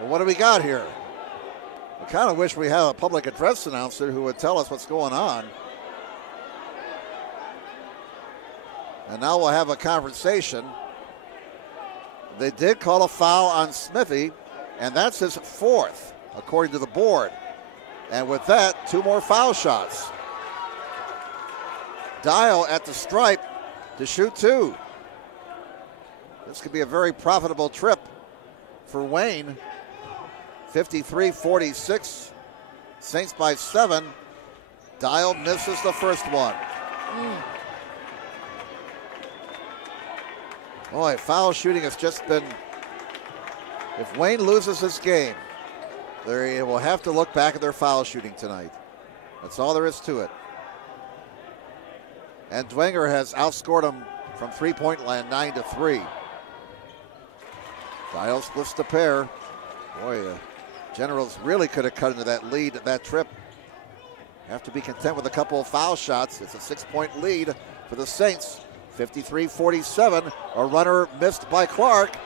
Well, what do we got here? I kind of wish we had a public address announcer who would tell us what's going on. And now we'll have a conversation. They did call a foul on Smithy, and that's his 4th, according to the board. And with that, 2 more foul shots. Dial at the stripe to shoot 2. This could be a very profitable trip for Wayne. 53-46. Saints by 7. Dial misses the first one. Boy, foul shooting has just been, if Wayne loses this game, they will have to look back at their foul shooting tonight. That's all there is to it. And Dwenger has outscored them from three-point land 9-3. Dial splits the pair. Boy, Generals really could have cut into that lead at that trip. Have to be content with a couple of foul shots. It's a 6-point lead for the Saints. 53-47. A runner missed by Clark,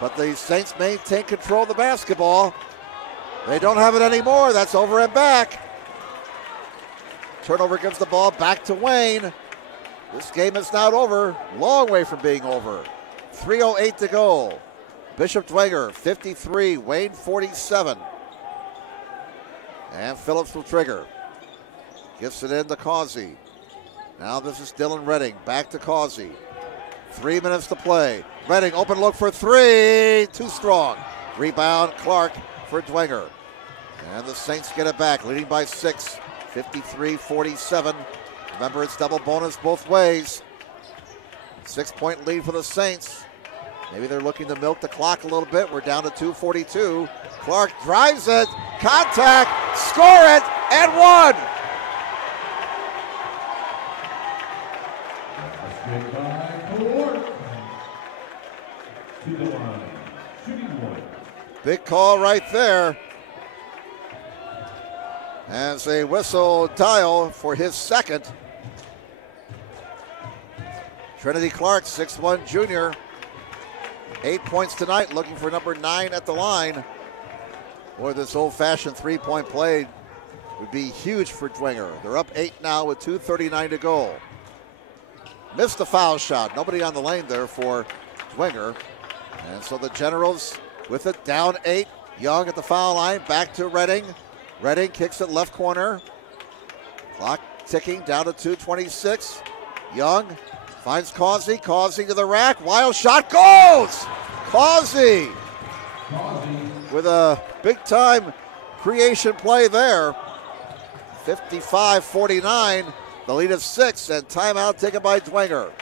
but the Saints maintain control of the basketball. They don't have it anymore. That's over and back. Turnover gives the ball back to Wayne. This game is not over. Long way from being over. 3:08 to go. Bishop Dwenger 53, Wayne 47. And Phillips will trigger. Gets it in to Causey. Now this is Dylan Redding. Back to Causey. 3 minutes to play. Redding, open look for three. Too strong. Rebound, Clark for Dwenger. And the Saints get it back, leading by 6. 53-47. Remember, it's double bonus both ways. 6-point lead for the Saints. Maybe they're looking to milk the clock a little bit. We're down to 2:42. Clark drives it. Contact. Score it. And one. To the line. Shooting one. Big call right there. As they whistle Dial for his second. Trinity Clark, 6'1" junior. 8 points tonight, looking for number 9 at the line. Boy, this old-fashioned three-point play would be huge for Dwenger. They're up 8 now with 2:39 to go. Missed the foul shot. Nobody on the lane there for Dwenger. And so the Generals with it, down 8. Young at the foul line, back to Redding. Redding kicks it left corner. Clock ticking down to 2:26. Young finds Causey. Causey to the rack. Wild shot goes! Causey with a big-time creation play there. 55-49. The lead of 6, and timeout taken by Dwenger.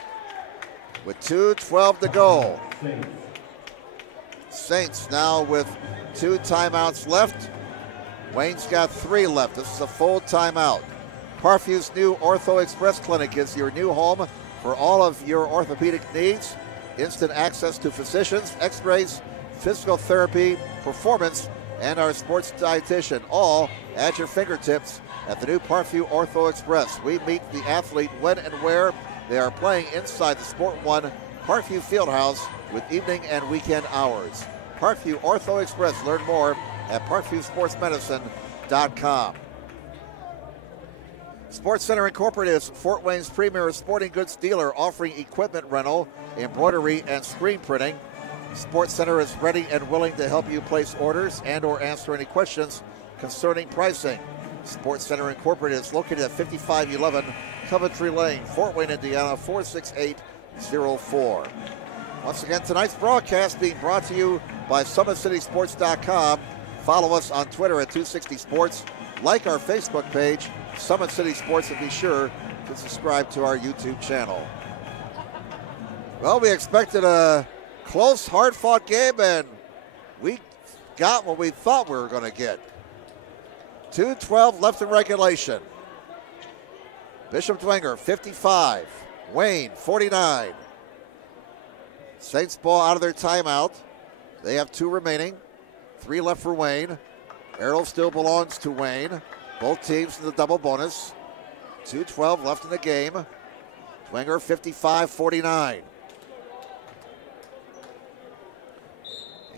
With 2:12 to go. Saints now with 2 timeouts left. Wayne's got 3 left. This is a full timeout. Parkview's new Ortho Express Clinic is your new home for all of your orthopedic needs. Instant access to physicians, x-rays, physical therapy, performance, and our sports dietitian, all at your fingertips at the new Parkview Ortho Express. We meet the athlete when and where they are playing inside the Sport One Parkview Fieldhouse with evening and weekend hours. Parkview Ortho Express. Learn more at parkviewsportsmedicine.com. Sports Center Incorporated is Fort Wayne's premier sporting goods dealer, offering equipment rental, embroidery, and screen printing. Sports Center is ready and willing to help you place orders and or answer any questions concerning pricing. Sports Center Incorporated is located at 5511 Coventry Lane, Fort Wayne, Indiana, 46804. Once again, tonight's broadcast being brought to you by SummitCitySports.com. Follow us on Twitter at 260sports. Like our Facebook page, Summit City Sports, and be sure to subscribe to our YouTube channel. Well, we expected a close, hard-fought game, and we got what we thought we were going to get. 2:12 left in regulation. Bishop Dwenger, 55. Wayne, 49. Saints ball out of their timeout. They have 2 remaining. 3 left for Wayne. Arrow still belongs to Wayne. Both teams in the double bonus. 2:12 left in the game. Dwenger 55-49.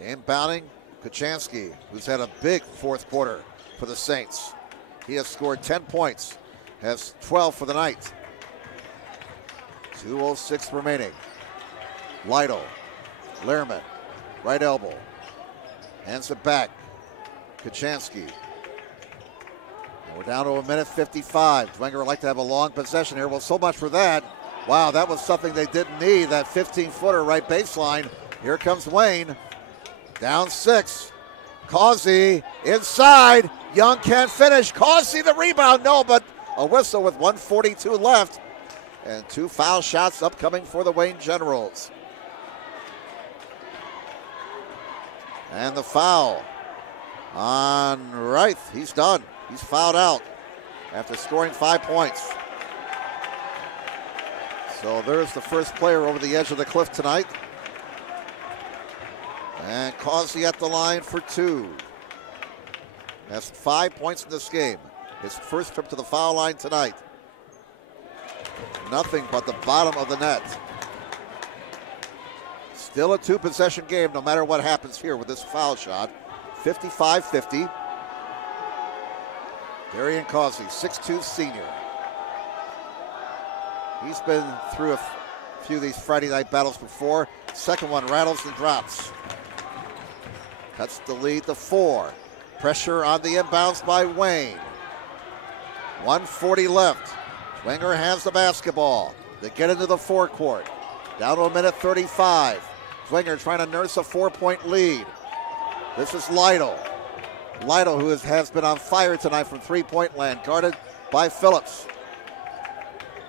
Inbounding Kochanski, who's had a big fourth quarter for the Saints. He has scored 10 points, has 12 for the night. 2:06 remaining. Lytle, Lehrman, right elbow. Hands it back. Kochanski. And we're down to 1:55. Dwenger would like to have a long possession here. Well, so much for that. Wow, that was something they didn't need, that 15-footer right baseline. Here comes Wayne. Down 6. Causey inside. Young can't finish. Causey the rebound. No, but a whistle with 1:42 left. And 2 foul shots upcoming for the Wayne Generals. And the foul on Reith. He's done. He's fouled out after scoring 5 points. So there's the first player over the edge of the cliff tonight. And Causey at the line for 2. Has 5 points in this game. His first trip to the foul line tonight. Nothing but the bottom of the net. Still a 2-possession game no matter what happens here with this foul shot. 55-50. Darian Causey, 6'2" senior. He's been through a few of these Friday night battles before. Second one rattles and drops. Cuts the lead to 4. Pressure on the inbounds by Wayne. 1:40 left. Dwenger has the basketball. They get into the forecourt. Down to a minute 35. Dwenger trying to nurse a 4-point lead. This is Lytle. Lytle, who has been on fire tonight from three-point land, guarded by Phillips.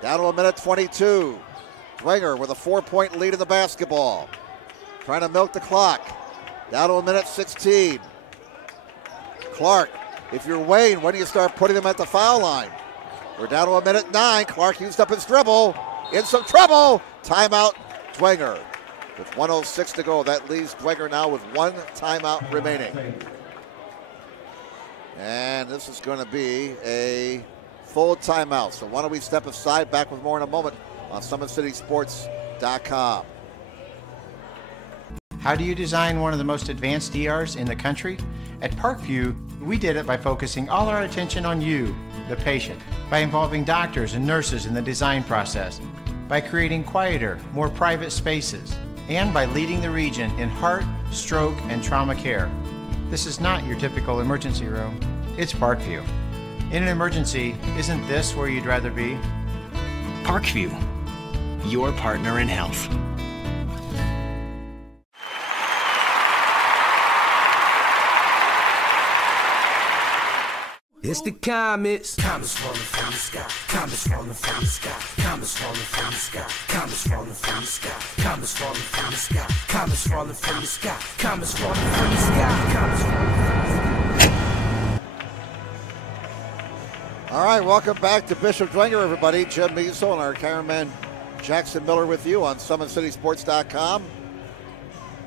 Down to a minute 22. Dwenger with a 4-point lead in the basketball. Trying to milk the clock. Down to a minute 16. Clark, if you're Wayne, when do you start putting them at the foul line? We're down to a minute 9. Clark used up his dribble. In some trouble. Timeout, Dwenger. With 1:06 to go, that leaves Dwenger now with 1 timeout remaining. And this is going to be a full timeout. So why don't we step aside, back with more in a moment on SummitCitySports.com. How do you design one of the most advanced ERs in the country? At Parkview, we did it by focusing all our attention on you, the patient, by involving doctors and nurses in the design process, by creating quieter, more private spaces, and by leading the region in heart, stroke, and trauma care. This is not your typical emergency room. It's Parkview. In an emergency, isn't this where you'd rather be? Parkview, your partner in health. It's the comets. Comets falling from the sky. Comets falling from the sky. Comets falling from the sky. Comets falling from the sky. Comets falling from the sky. Comets falling from the sky. Comets falling from the sky. Comets falling from the sky. All right, welcome back to Bishop Dwenger, everybody. Jim Measel and our cameraman Jackson Miller with you on SummitCitySports.com.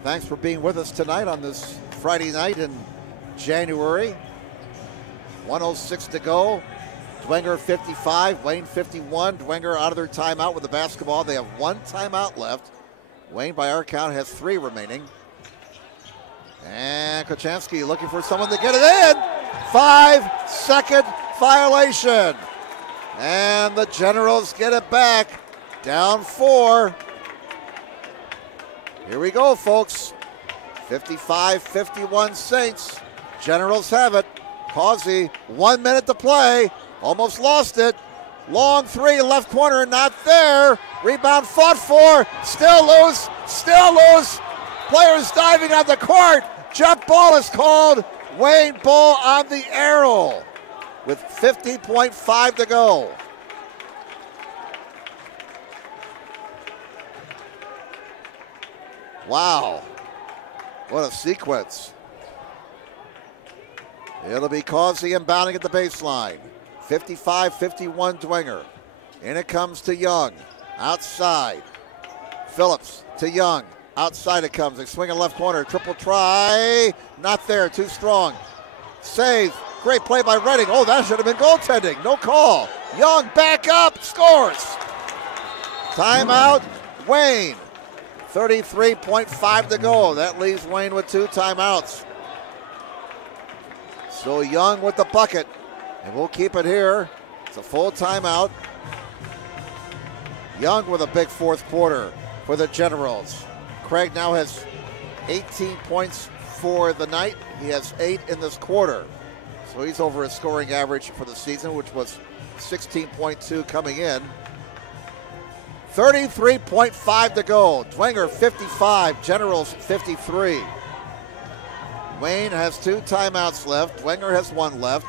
Thanks for being with us tonight on this Friday night in January. 1:06 to go. Dwenger 55, Wayne 51. Dwenger out of their timeout with the basketball. They have 1 timeout left. Wayne, by our count, has 3 remaining. And Kochanski looking for someone to get it in. 5-second violation. And the Generals get it back. Down 4. Here we go, folks. 55-51 Saints. Generals have it. Causey, 1 minute to play. Almost lost it. Long 3, left corner, not there. Rebound fought for. Still loose. Still loose. Players diving on the court. Jump ball is called. Wayne ball on the arrow with 50.5 to go. Wow. What a sequence. It'll be Causey inbounding at the baseline. 55-51 Dwenger. In it comes to Young. Outside. Phillips to Young. Outside it comes. They swing in left corner. Triple try. Not there. Too strong. Save. Great play by Redding. Oh, that should have been goaltending. No call. Young back up. Scores. Timeout. Wayne. 33.5 to go. That leaves Wayne with 2 timeouts. So Young with the bucket, and we'll keep it here. It's a full timeout. Young with a big 4th quarter for the Generals. Craig now has 18 points for the night. He has 8 in this quarter. So he's over his scoring average for the season, which was 16.2 coming in. 33.5 to go. Dwenger 55, Generals 53. Wayne has 2 timeouts left. Dwenger has 1 left.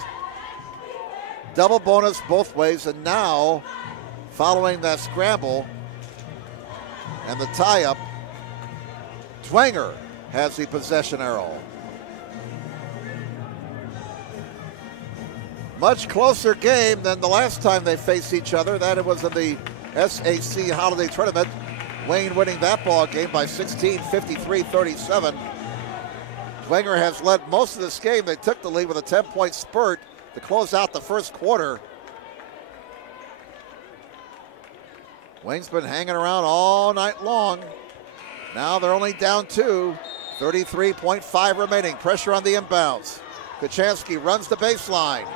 double bonus both ways, and now, following that scramble and the tie-up, Dwenger has the possession arrow. Much closer game than the last time they faced each other. That it was in the SAC Holiday Tournament. Wayne winning that ball game by 16, 53-37. Dwenger has led most of this game. They took the lead with a 10-point spurt to close out the first quarter. Wayne's been hanging around all night long. Now they're only down 2. 33.5 remaining. Pressure on the inbounds. Kachansky runs the baseline.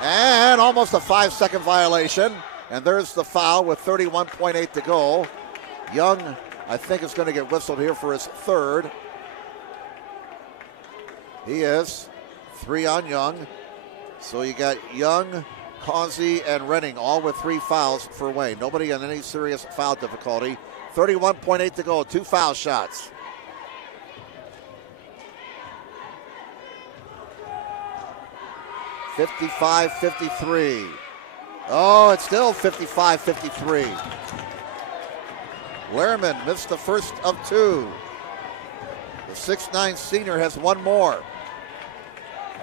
And almost a 5-second violation. And there's the foul with 31.8 to go. Young, I think, is going to get whistled here for his third. He is 3 on Young. So you got Young, Causey, and Renning all with 3 fouls for Wayne. Nobody on any serious foul difficulty. 31.8 to go, 2 foul shots. (55-53). Oh, it's still 55-53. Lehrman missed the first of 2. The 6'9 senior has 1 more.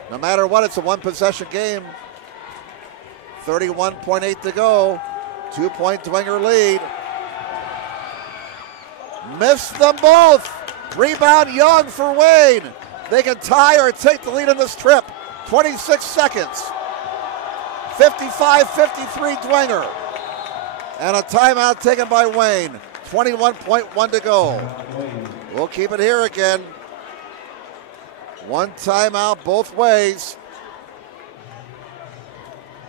No matter what, it's a 1-possession game. 31.8 to go. 2-point Dwenger lead. Missed them both. Rebound Young for Wayne. They can tie or take the lead in this trip. 26 seconds. 55-53 Dwenger. And a timeout taken by Wayne. 21.1 to go. We'll keep it here again. 1 timeout both ways.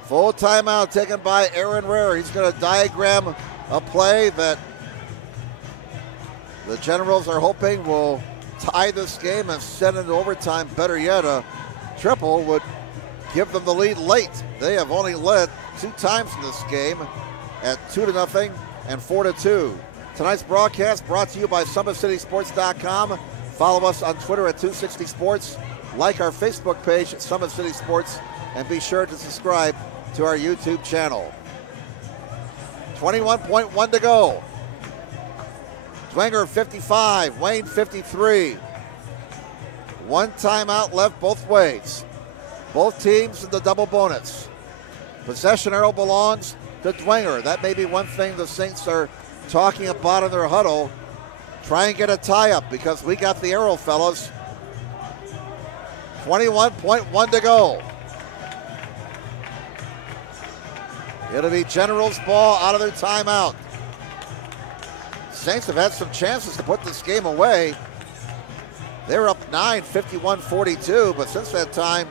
Full timeout taken by Aaron Rare. He's going to diagram a play that the Generals are hoping will tie this game and send it into overtime. Better yet, a triple would give them the lead late. They have only led 2 times in this game at 2-0 and 4-2. Tonight's broadcast brought to you by SummitCitySports.com. Follow us on Twitter at 260sports. Like our Facebook page at Summit City Sports, and be sure to subscribe to our YouTube channel. 21.1 to go. Dwenger 55, Wayne 53. 1 timeout left both ways. Both teams in the double bonus. Possession arrow belongs to Dwenger. That may be one thing the Saints are talking about in their huddle. Try and get a tie-up because we got the arrow, fellas. 21.1 to go. It'll be Generals ball out of their timeout. Saints have had some chances to put this game away. They were up 9, 51-42, but since that time,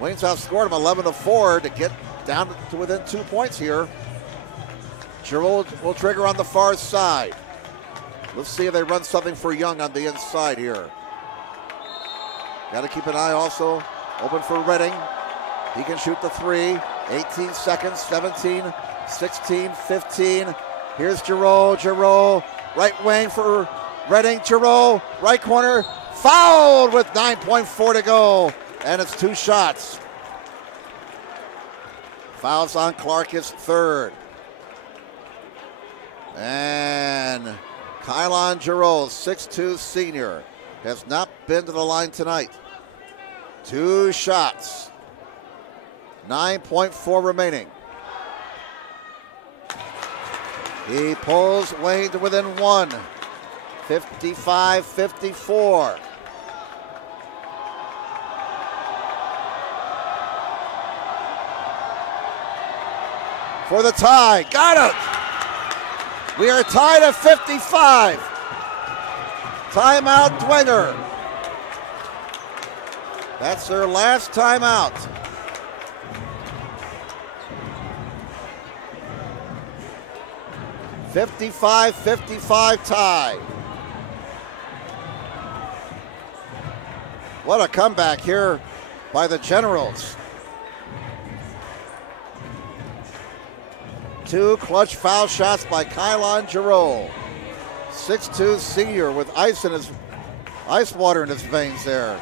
Wayne's outscored them 11-4 to get down to within 2 points here. Giroux will trigger on the far side. Let's see if they run something for Young on the inside here. Got to keep an eye also open for Redding. He can shoot the 3. 18 seconds, 17, 16, 15. Here's Giroux. Giroux, right wing for Redding. Giroux, right corner. Fouled with 9.4 to go. And it's 2 shots. Fouls on Clark, his 3rd. And Kylon Giroux, 6'2 senior, has not been to the line tonight. 2 shots. 9.4 remaining. He pulls Wayne to within 1. 55-54. For the tie. Got it! We are tied at 55. Timeout Dwenger. That's their last timeout. (55-55) tie. What a comeback here by the Generals. 2 clutch foul shots by Kylon Giroux. 6'2 senior with ice water in his veins there.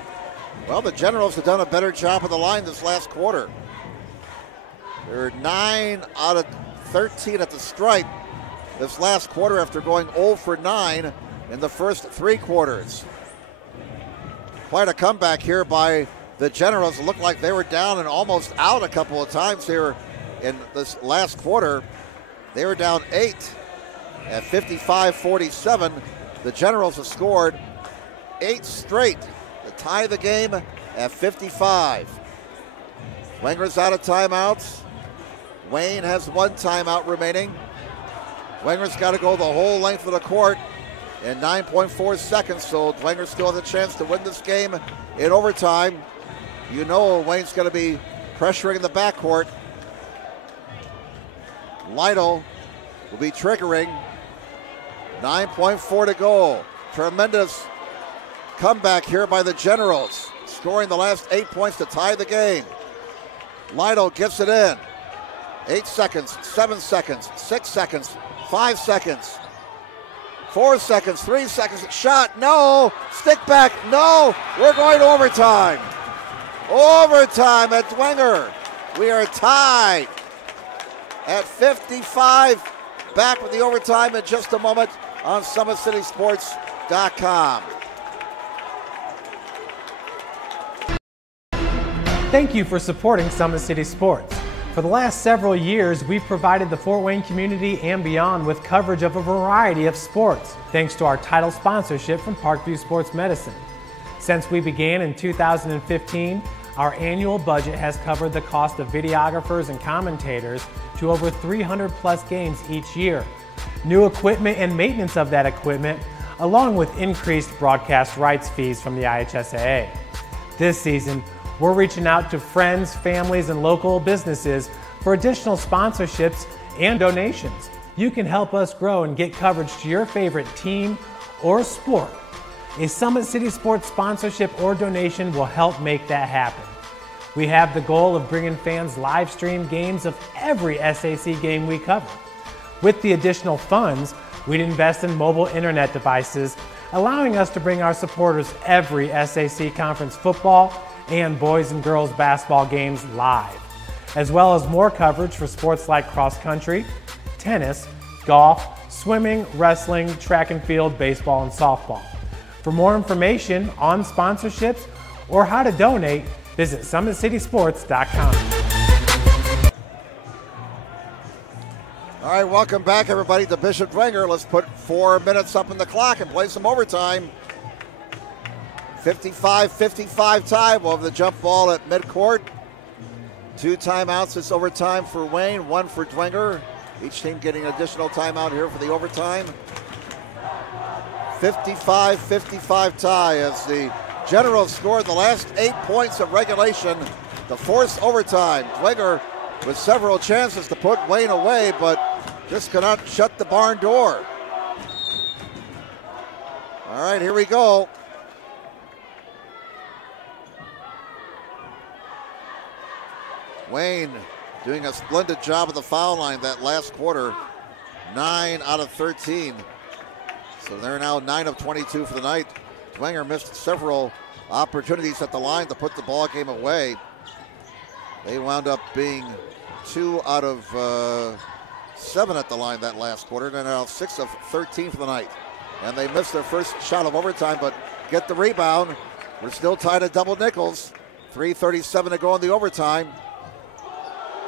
Well, the Generals have done a better job of the line this last quarter. They're 9 out of 13 at the stripe this last quarter after going 0 for 9 in the first 3 quarters. Quite a comeback here by the Generals. It looked like they were down and almost out a couple of times here in this last quarter. They were down 8 at 55-47. The Generals have scored 8 straight to tie the game at 55. Dwenger's out of timeouts. Wayne has 1 timeout remaining. Dwenger's got to go the whole length of the court in 9.4 seconds, so Dwenger still has a chance to win this game in overtime. You know Wayne's going to be pressuring in the backcourt. Lytle will be triggering. 9.4 to go. Tremendous comeback here by the Generals, scoring the last 8 points to tie the game. Lytle gets it in. 8 seconds, 7 seconds, 6 seconds, 5 seconds, 4 seconds, 3 seconds. Shot, no. Stick back, no. We're going to overtime. Overtime at Dwenger. We are tied at 55. Back with the overtime in just a moment on SummitCitySports.com. Thank you for supporting Summit City Sports. For the last several years, we've provided the Fort Wayne community and beyond with coverage of a variety of sports, thanks to our title sponsorship from Parkview Sports Medicine. Since we began in 2015, our annual budget has covered the cost of videographers and commentators to over 300 plus games each year. New equipment and maintenance of that equipment, along with increased broadcast rights fees from the IHSAA. This season, we're reaching out to friends, families, and local businesses for additional sponsorships and donations. You can help us grow and get coverage to your favorite team or sport. A Summit City Sports sponsorship or donation will help make that happen. We have the goal of bringing fans live stream games of every SAC game we cover. With the additional funds, we'd invest in mobile internet devices, allowing us to bring our supporters every SAC conference football and boys and girls basketball games live, as well as more coverage for sports like cross country, tennis, golf, swimming, wrestling, track and field, baseball, and softball. For more information on sponsorships or how to donate, visit SummitCitySports.com. All right, welcome back, everybody, to Bishop Dwenger. Let's put 4 minutes up in the clock and play some overtime. 55-55 tie. We'll have the jump ball at midcourt. 2 timeouts this overtime for Wayne, 1 for Dwenger. Each team getting an additional timeout here for the overtime. 55-55 tie as the Generals scored the last 8 points of regulation to force overtime. Dwenger with several chances to put Wayne away, but just cannot shut the barn door. All right, here we go. Wayne doing a splendid job of the foul line that last quarter. 9 out of 13. So they're now 9 of 22 for the night. Dwenger missed several opportunities at the line to put the ball game away. They wound up being 2 out of 7 at the line that last quarter. They're now 6 of 13 for the night. And they missed their first shot of overtime, but get the rebound. We're still tied at double nickels. 3:37 to go in the overtime.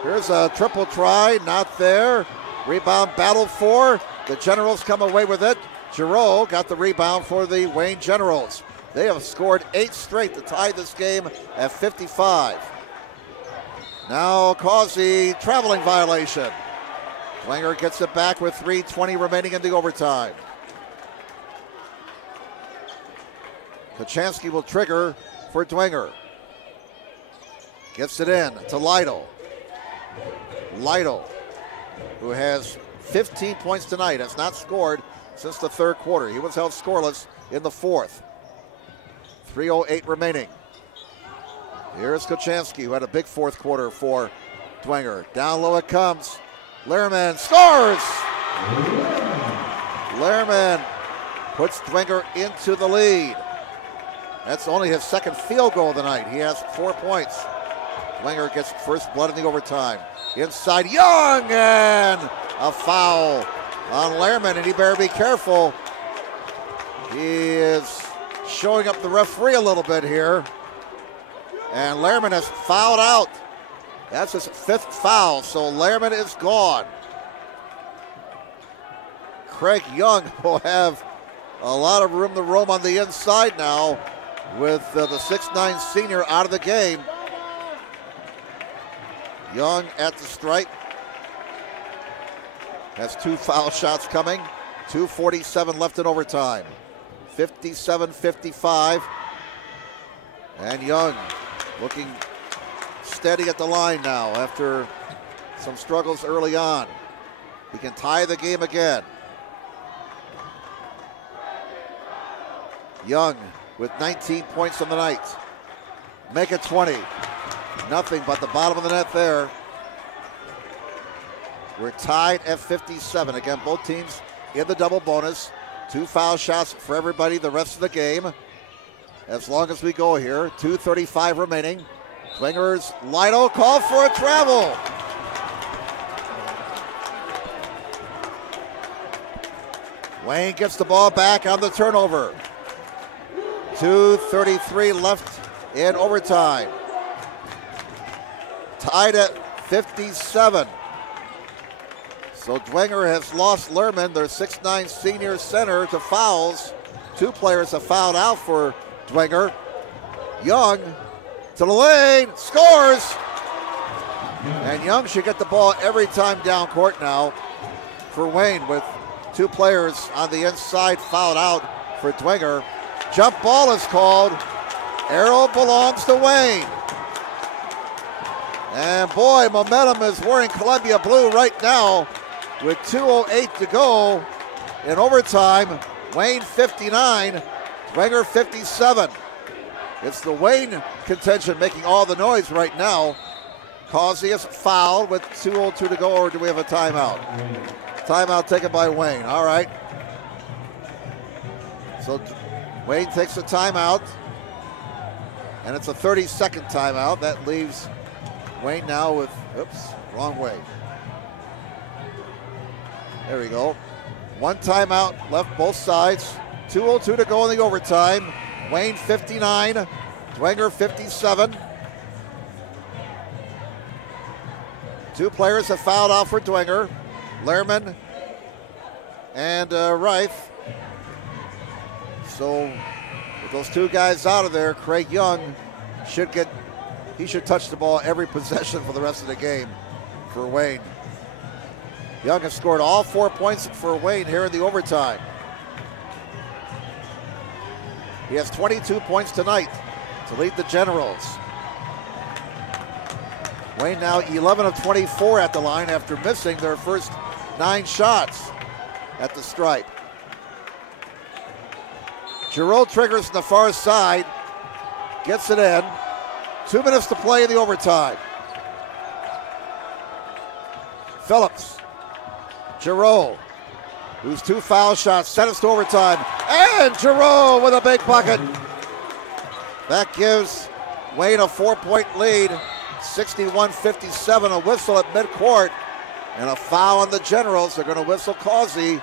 Here's a triple try, not there. Rebound battle for. The Generals come away with it. Giroux got the rebound for the Wayne Generals. They have scored 8 straight to tie this game at 55. Now Causey, traveling violation. Dwenger gets it back with 3:20 remaining in the overtime. Kachansky will trigger for Dwenger. Gets it in to Lytle. Lytle, who has 15 points tonight, has not scored since the third quarter. He was held scoreless in the fourth. 3:08 remaining. Here's Kachansky, who had a big fourth quarter for Dwenger. Down low it comes. Lehrman scores! Lehrman puts Dwenger into the lead. That's only his second field goal of the night. He has 4 points. Dwenger gets first blood in the overtime. Inside Young, and a foul on Lehrman, and he better be careful. He is showing up the referee a little bit here. And Lehrman has fouled out. That's his 5th foul, so Lehrman is gone. Craig Young will have a lot of room to roam on the inside now with the 6'9" senior out of the game. Young at the stripe. Has 2 foul shots coming. 2:47 left in overtime. 57-55. And Young looking steady at the line now after some struggles early on. He can tie the game again. Young with 19 points on the night. Make it 20. Nothing but the bottom of the net there. We're tied at 57. Again, both teams in the double bonus. 2 foul shots for everybody the rest of the game. As long as we go here. 2:35 remaining. Dwenger's Lido call for a travel. Wayne gets the ball back on the turnover. 2:33 left in overtime. Tied at 57. So Dwenger has lost Lehrman, their 6'9" senior center, to fouls. 2 players have fouled out for Dwenger. Young to the lane, scores! And Young should get the ball every time down court now for Wayne, with 2 players on the inside fouled out for Dwenger. Jump ball is called. Arrow belongs to Wayne. And boy, momentum is wearing Columbia blue right now with 2:08 to go in overtime. Wayne 59, Dwenger 57. It's the Wayne contention making all the noise right now. Causey is fouled with 2:02 to go, or do we have a timeout? Timeout taken by Wayne, all right. So Wayne takes a timeout, and it's a 30-second timeout. That leaves Wayne now with, oops, wrong way. There we go. 1 timeout left both sides. 2:02 to go in the overtime. Wayne 59, Dwenger 57. 2 players have fouled out for Dwenger. Lehrman and Reif. So with those 2 guys out of there, Craig Young should touch the ball every possession for the rest of the game for Wayne. Young has scored all 4 points for Wayne here in the overtime. He has 22 points tonight to lead the Generals. Wayne now 11 of 24 at the line after missing their first 9 shots at the stripe. Giroux triggers from the far side, gets it in. 2 minutes to play in the overtime. Phillips, Giroux, who's 2 foul shots, sent us to overtime, and Giroux with a big bucket. That gives Wayne a 4-point lead, 61-57, a whistle at midcourt, and a foul on the Generals. They're going to whistle Causey.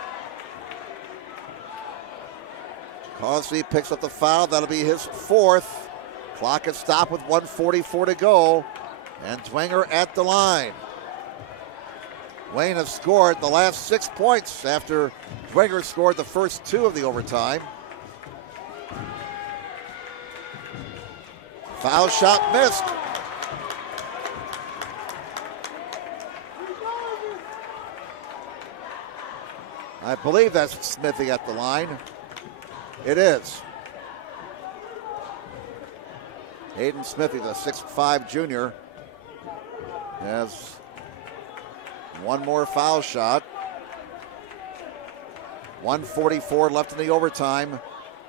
Causey picks up the foul. That'll be his 4th. Clock is stopped with 1:44 to go, and Dwenger at the line. Wayne has scored the last 6 points after Dwenger scored the first 2 of the overtime. Foul shot missed. I believe that's Smithy at the line. It is. Hayden Smithy, the 6'5" junior, has 1 more foul shot. 1:44 left in the overtime.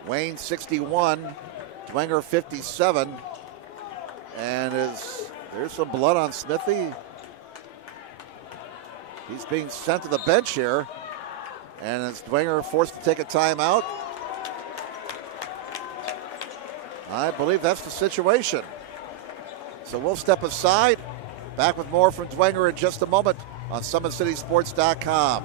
Wayne 61, Dwenger 57. And there's some blood on Smithy. He's being sent to the bench here. And is Dwenger forced to take a timeout? I believe that's the situation. So we'll step aside. Back with more from Dwenger in just a moment on SummitCitySports.com.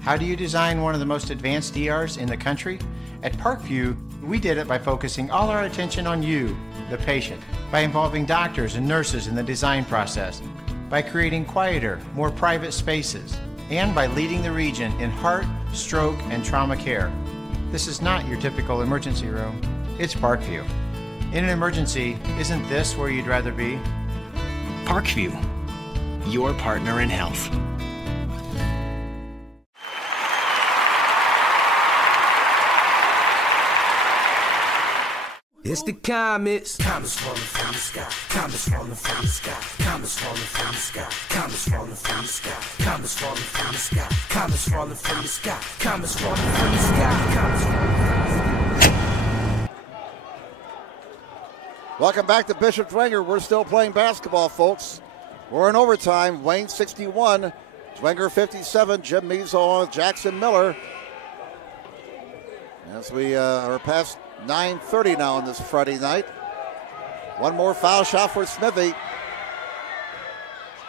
How do you design one of the most advanced ERs in the country? At Parkview, we did it by focusing all our attention on you, the patient, by involving doctors and nurses in the design process, by creating quieter, more private spaces, and by leading the region in heart, stroke, and trauma care. This is not your typical emergency room. It's Parkview. In an emergency, isn't this where you'd rather be? Parkview, your partner in health. It's the comets. Comets falling from the sky. Comets falling from the sky. Comets falling from the sky. Comets falling from the sky. Comets falling from the sky. Comets falling from the sky. Comets falling from the sky. Comets falling from the sky. Welcome back to Bishop Dwenger. We're still playing basketball, folks. We're in overtime. Wayne 61, Dwenger 57. Jim Measle on with Jackson Miller. As we are past 9:30 now on this Friday night. One more foul shot for Smithy.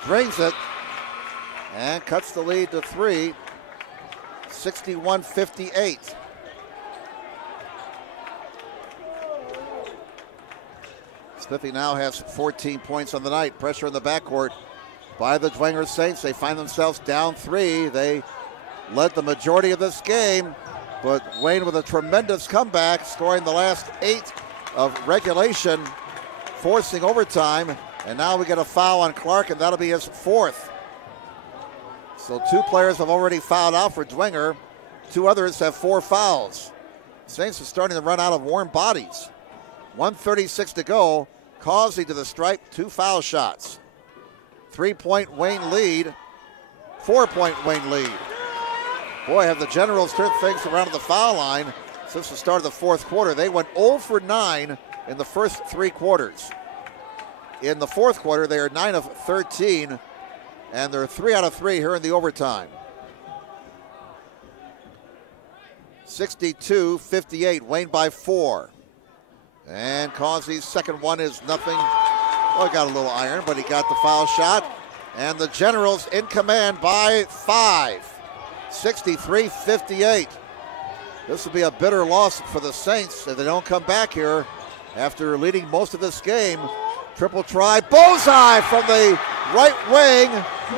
Brings it and cuts the lead to 3. 61-58. Smithy now has 14 points on the night. Pressure in the backcourt by the Dwenger Saints. They find themselves down 3. They led the majority of this game, but Wayne with a tremendous comeback, scoring the last 8 of regulation, forcing overtime, and now we get a foul on Clark, and that'll be his 4th. So 2 players have already fouled out for Dwenger. 2 others have 4 fouls. Saints are starting to run out of warm bodies. 1:36 to go. Causey to the stripe, 2 foul shots. 3-point Wayne lead, 4-point Wayne lead. Boy, have the Generals turned things around at the foul line since the start of the 4th quarter. They went 0 for 9 in the first 3 quarters. In the 4th quarter, they are 9 of 13, and they're 3 out of 3 here in the overtime. 62-58, Wayne by 4. And Causey's second one is nothing. Well, he got a little iron, but he got the foul shot. And the Generals in command by 5. 63-58. This will be a bitter loss for the Saints if they don't come back here after leading most of this game. Triple try, bullseye from the right wing,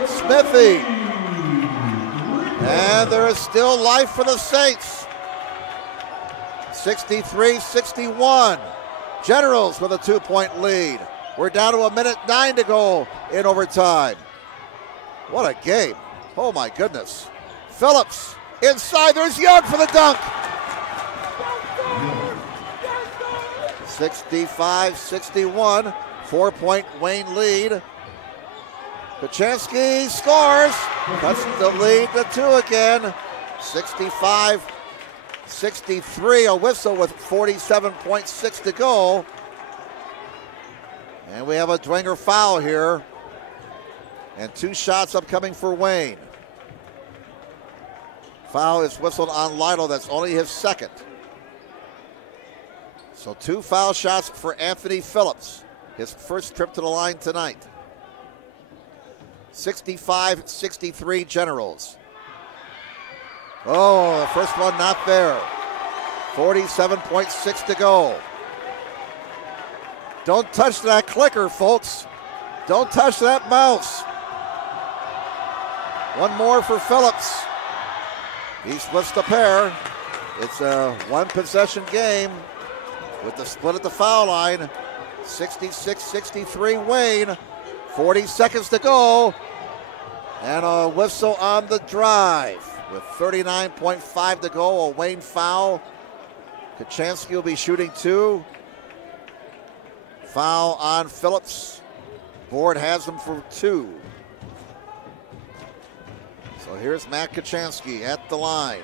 Smithy. And there is still life for the Saints. 63-61. Generals with a 2-point lead. We're down to 1:09 to go in overtime. What a game. Oh my goodness. Phillips inside, there's Young for the dunk. 65-61, 4-point Wayne lead. Kachansky scores, cuts the lead to 2 again. 65-63, a whistle with 47.6 to go. And we have a Dwenger foul here. And 2 shots upcoming for Wayne. Foul is whistled on Lytle. That's only his 2nd. So 2 foul shots for Anthony Phillips. His first trip to the line tonight. 65-63 Generals. Oh, the first one not there. 47.6 to go. Don't touch that clicker, folks. Don't touch that mouse. One more for Phillips. He splits the pair. It's a 1-possession game with the split at the foul line. 66-63 Wayne. 40 seconds to go. And a whistle on the drive. With 39.5 to go, a Wayne foul. Kachansky will be shooting 2. Foul on Phillips. Board has him for 2. So here's Matt Kachansky at the line.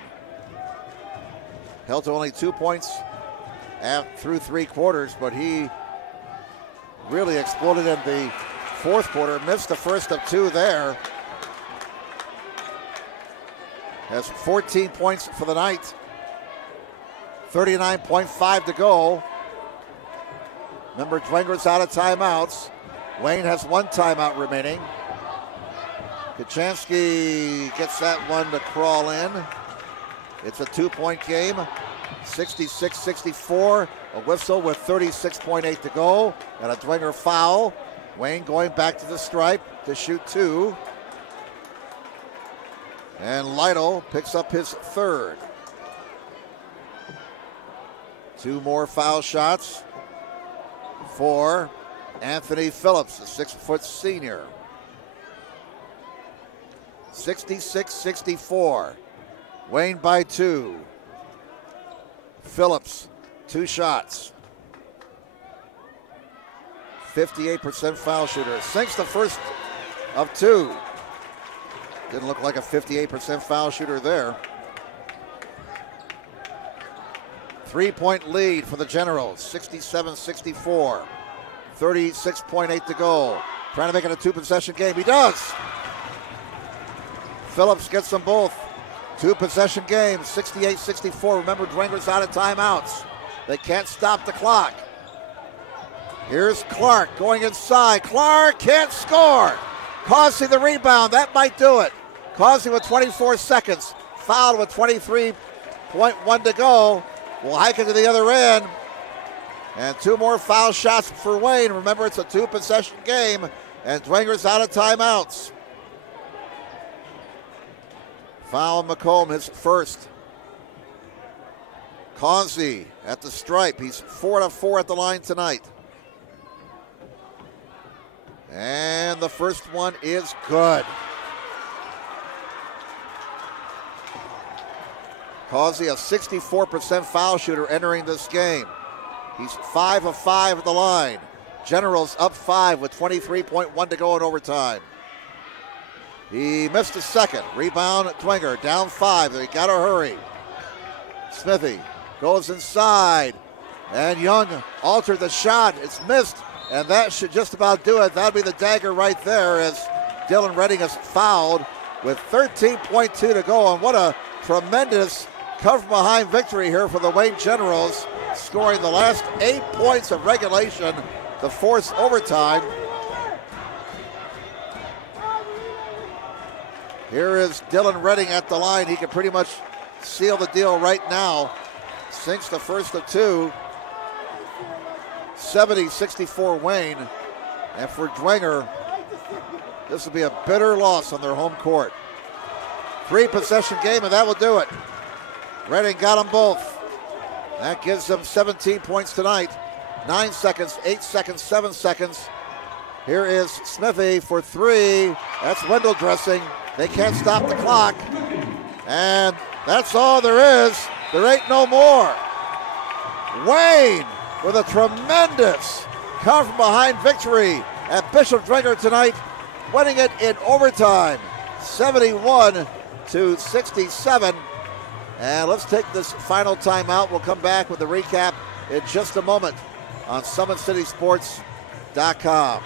Held to only 2 points through 3 quarters, but he really exploded in the 4th quarter. Missed the first of 2 there. Has 14 points for the night. 39.5 to go. Remember, Dwenger's out of timeouts. Wayne has one timeout remaining. Kachansky gets that one to crawl in. It's a 2-point game, 66-64. A whistle with 36.8 to go, and a Dwenger foul. Wayne going back to the stripe to shoot 2. And Lytle picks up his 3rd. 2 more foul shots for Anthony Phillips, the 6-foot senior. 66-64. Wayne by 2. Phillips, 2 shots. 58% foul shooter. Sinks the first of 2. Didn't look like a 58% foul shooter there. 3-point lead for the Generals, 67-64. 36.8 to go. Trying to make it a 2-possession game. He does. Phillips gets them both. 2-possession game, 68-64. Remember, Dwenger's out of timeouts. They can't stop the clock. Here's Clark going inside. Clark can't score. Causey the rebound. That might do it. Causey with 24 seconds. Fouled with 23.1 to go. Will hike it to the other end. And 2 more foul shots for Wayne. Remember, it's a 2-possession game, and Dwenger's out of timeouts. Foul McComb, his first. Causey at the stripe. He's 4 of 4 at the line tonight. And the first one is good. Causey, a 64% foul shooter entering this game. He's 5 of 5 at the line. Generals up 5 with 23.1 to go in overtime. He missed a second. Rebound, Dwenger down 5. They got to hurry. Smithy goes inside. And Young altered the shot. It's missed. And that should just about do it. That'll be the dagger right there as Dylan Redding is fouled with 13.2 to go. And what a tremendous cover behind victory here for the Wayne Generals, scoring the last 8 points of regulation to force overtime. Here is Dylan Redding at the line. He can pretty much seal the deal right now. Sinks the first of 2. 70-64 Wayne. And for Dwenger, this will be a bitter loss on their home court. 3-possession game, and that will do it. Redding got them both. That gives them 17 points tonight. 9 seconds, 8 seconds, 7 seconds. Here is Smithy for 3. That's window dressing. They can't stop the clock. And that's all there is. There ain't no more. Wayne with a tremendous come from behind victory at Bishop Dwenger tonight, winning it in overtime, 71-67. And let's take this final timeout. We'll come back with a recap in just a moment on SummitCitySports.com.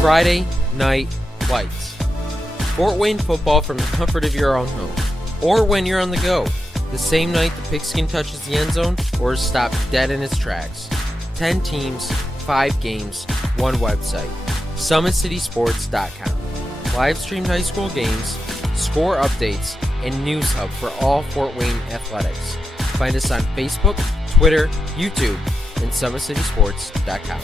Friday Night Lights. Fort Wayne football from the comfort of your own home, or when you're on the go. The same night the pigskin touches the end zone or is stopped dead in its tracks. 10 teams, 5 games, 1 website. SummitCitySports.com. Live streamed high school games, score updates, and news hub for all Fort Wayne athletics. Find us on Facebook, Twitter, YouTube, and SummitCitySports.com.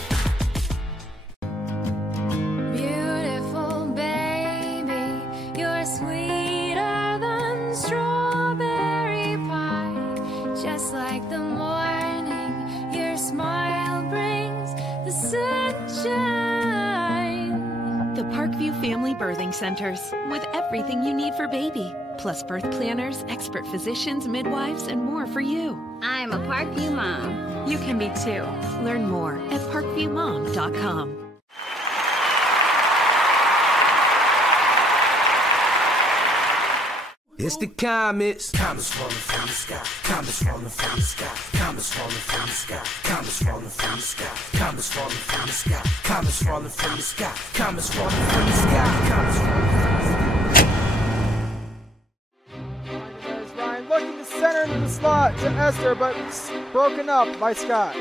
Beautiful baby, you're sweeter than strawberry pie. Just like the morning, your smile brings the sunshine. The Parkview Family Birthing Centers, with everything you need for baby, plus birth planners, expert physicians, midwives, and more for you. I'm a Parkview mom. You can be too. Learn more at parkviewmom.com. It's the Comets. Comets falling from the sky. Comets falling from the sky. Comets falling from the sky. Comets falling from the sky. Comets falling from the sky. Comets falling from the sky. Comets falling from the sky. Comets falling from the sky. There's Ryan looking to center into the slot to Esther, but it's broken up by Scott.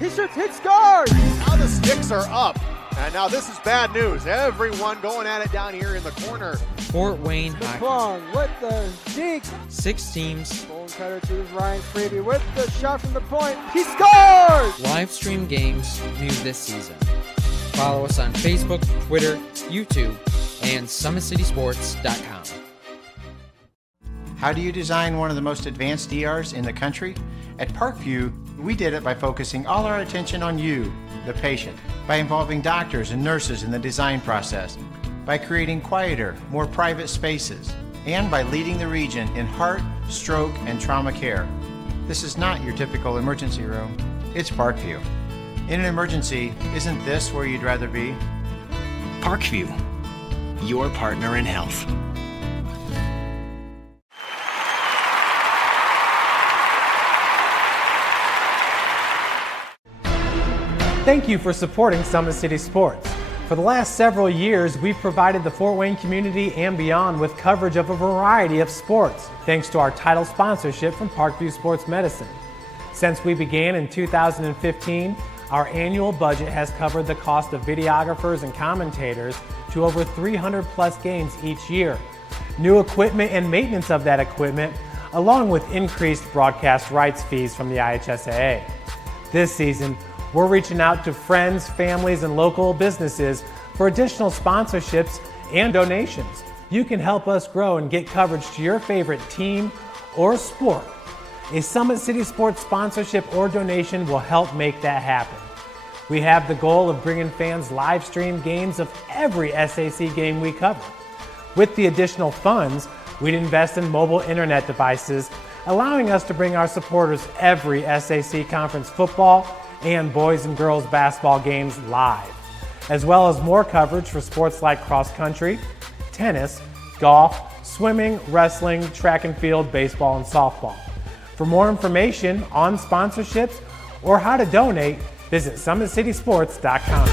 He shoots, hits, scores! Now the sticks are up. And now this is bad news. Everyone going at it down here in the corner. Fort Wayne Hockey. Plung with the deke. 6 teams. Bone cutter to Ryan Freeby with the shot from the point. He scores! Live stream games new this season. Follow us on Facebook, Twitter, YouTube, and SummitCitySports.com. How do you design one of the most advanced ERs in the country? At Parkview, we did it by focusing all our attention on you, the patient, by involving doctors and nurses in the design process, by creating quieter, more private spaces, and by leading the region in heart, stroke, and trauma care. This is not your typical emergency room. It's Parkview. In an emergency, isn't this where you'd rather be? Parkview, your partner in health. Thank you for supporting Summit City Sports. For the last several years, we've provided the Fort Wayne community and beyond with coverage of a variety of sports, thanks to our title sponsorship from Parkview Sports Medicine. Since we began in 2015, our annual budget has covered the cost of videographers and commentators to over 300 plus games each year. New equipment and maintenance of that equipment, along with increased broadcast rights fees from the IHSAA. This season, we're reaching out to friends, families, and local businesses for additional sponsorships and donations. You can help us grow and get coverage to your favorite team or sport. A Summit City Sports sponsorship or donation will help make that happen. We have the goal of bringing fans live stream games of every SAC game we cover. With the additional funds, we'd invest in mobile internet devices, allowing us to bring our supporters every SAC conference football and boys and girls basketball games live, as well as more coverage for sports like cross country, tennis, golf, swimming, wrestling, track and field, baseball, and softball. For more information on sponsorships or how to donate, visit SummitCitySports.com.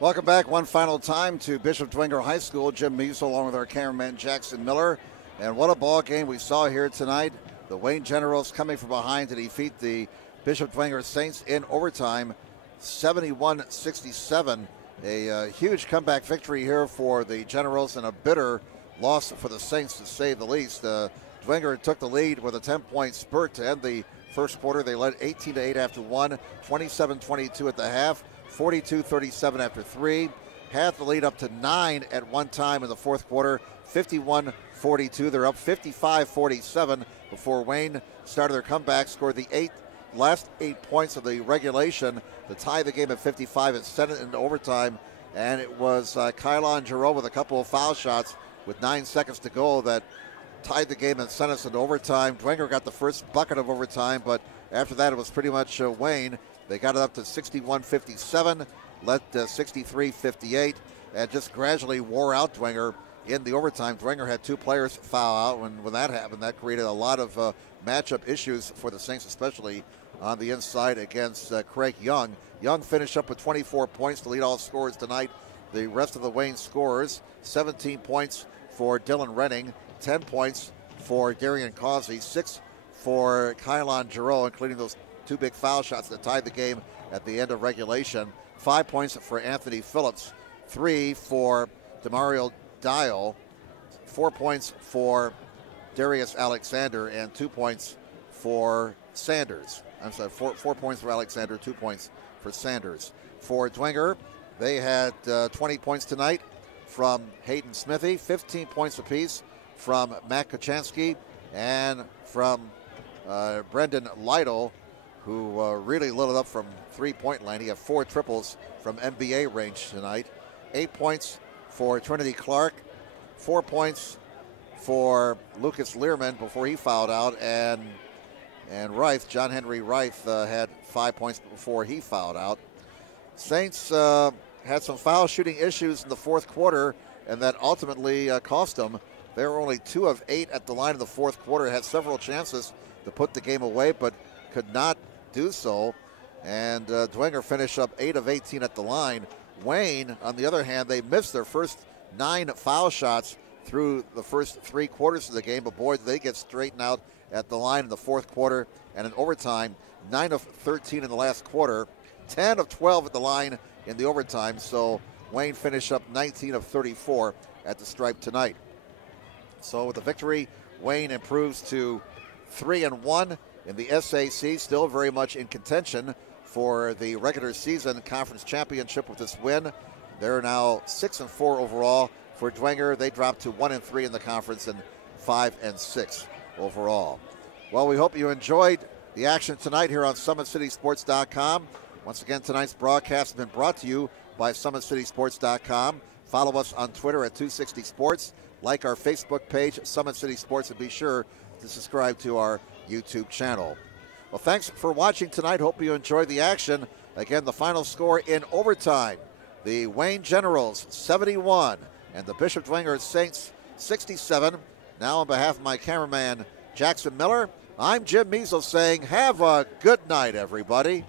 Welcome back one final time to Bishop Dwenger High School. Jim Measle along with our cameraman Jackson Miller. And what a ball game we saw here tonight. The Wayne Generals coming from behind to defeat the Bishop Dwenger Saints in overtime, 71-67. A huge comeback victory here for the Generals and a bitter loss for the Saints, to say the least. Dwenger took the lead with a 10-point spurt to end the first quarter. They led 18-8 after one, 27-22 at the half, 42-37 after three. Had the lead up to 9 at one time in the fourth quarter, 51-42. They're up 55-47 before Wayne started their comeback, scored the last 8 points of the regulation to tie the game at 55 and send it into overtime. And it was Kylon Giroux with a couple of foul shots with 9 seconds to go that tied the game and sent us into overtime. Dwenger got the first bucket of overtime, but after that it was pretty much Wayne. They got it up to 61-57, led 63-58, and just gradually wore out Dwenger in the overtime. Dwenger had 2 players foul out. When that happened, that created a lot of matchup issues for the Saints, especially on the inside against Craig Young. Young finished up with 24 points to lead all scorers tonight. The rest of the Wayne scorers, 17 points for Dylan Renning, 10 points for Darian Causey, 6 for Kylon Giroux, including those 2 big foul shots that tied the game at the end of regulation. 5 points for Anthony Phillips, 3 for Demario Dial, 4 points for Darius Alexander, and 2 points for Sanders. I'm sorry, 4 points for Alexander, 2 points for Sanders. For Dwenger, they had 20 points tonight from Hayden Smithy, 15 points apiece from Matt Kachansky, and from Brendan Lytle, who really lit it up from three-point line. He had 4 triples from NBA range tonight. 8 points for Trinity Clark, 4 points for Lucas Learman before he fouled out, and Reith, John Henry Reith, had 5 points before he fouled out. Saints had some foul shooting issues in the fourth quarter, and that ultimately cost them. They were only 2 of 8 at the line in the fourth quarter, had several chances to put the game away, but could not do so. And Dwenger finished up 8 of 18 at the line. Wayne, on the other hand, they missed their first 9 foul shots through the first 3 quarters of the game, but boy, did they get straightened out at the line in the fourth quarter and in overtime. 9 of 13 in the last quarter, 10 of 12 at the line in the overtime. So Wayne finished up 19 of 34 at the stripe tonight. So with the victory, Wayne improves to 3-1 in the SAC, still very much in contention for the regular season conference championship with this win. They're now 6-4 overall. For Dwenger, they dropped to 1-3 in the conference and 5-6 overall. Well, we hope you enjoyed the action tonight here on SummitCitySports.com. Once again, tonight's broadcast has been brought to you by SummitCitySports.com. Follow us on Twitter at 260 Sports. Like our Facebook page, Summit City Sports, and be sure to subscribe to our YouTube channel. Well, thanks for watching tonight. Hope you enjoyed the action. Again, the final score in overtime. The Wayne Generals 71 and the Bishop Dwenger Saints 67. Now on behalf of my cameraman, Jackson Miller, I'm Jim Measles saying have a good night, everybody.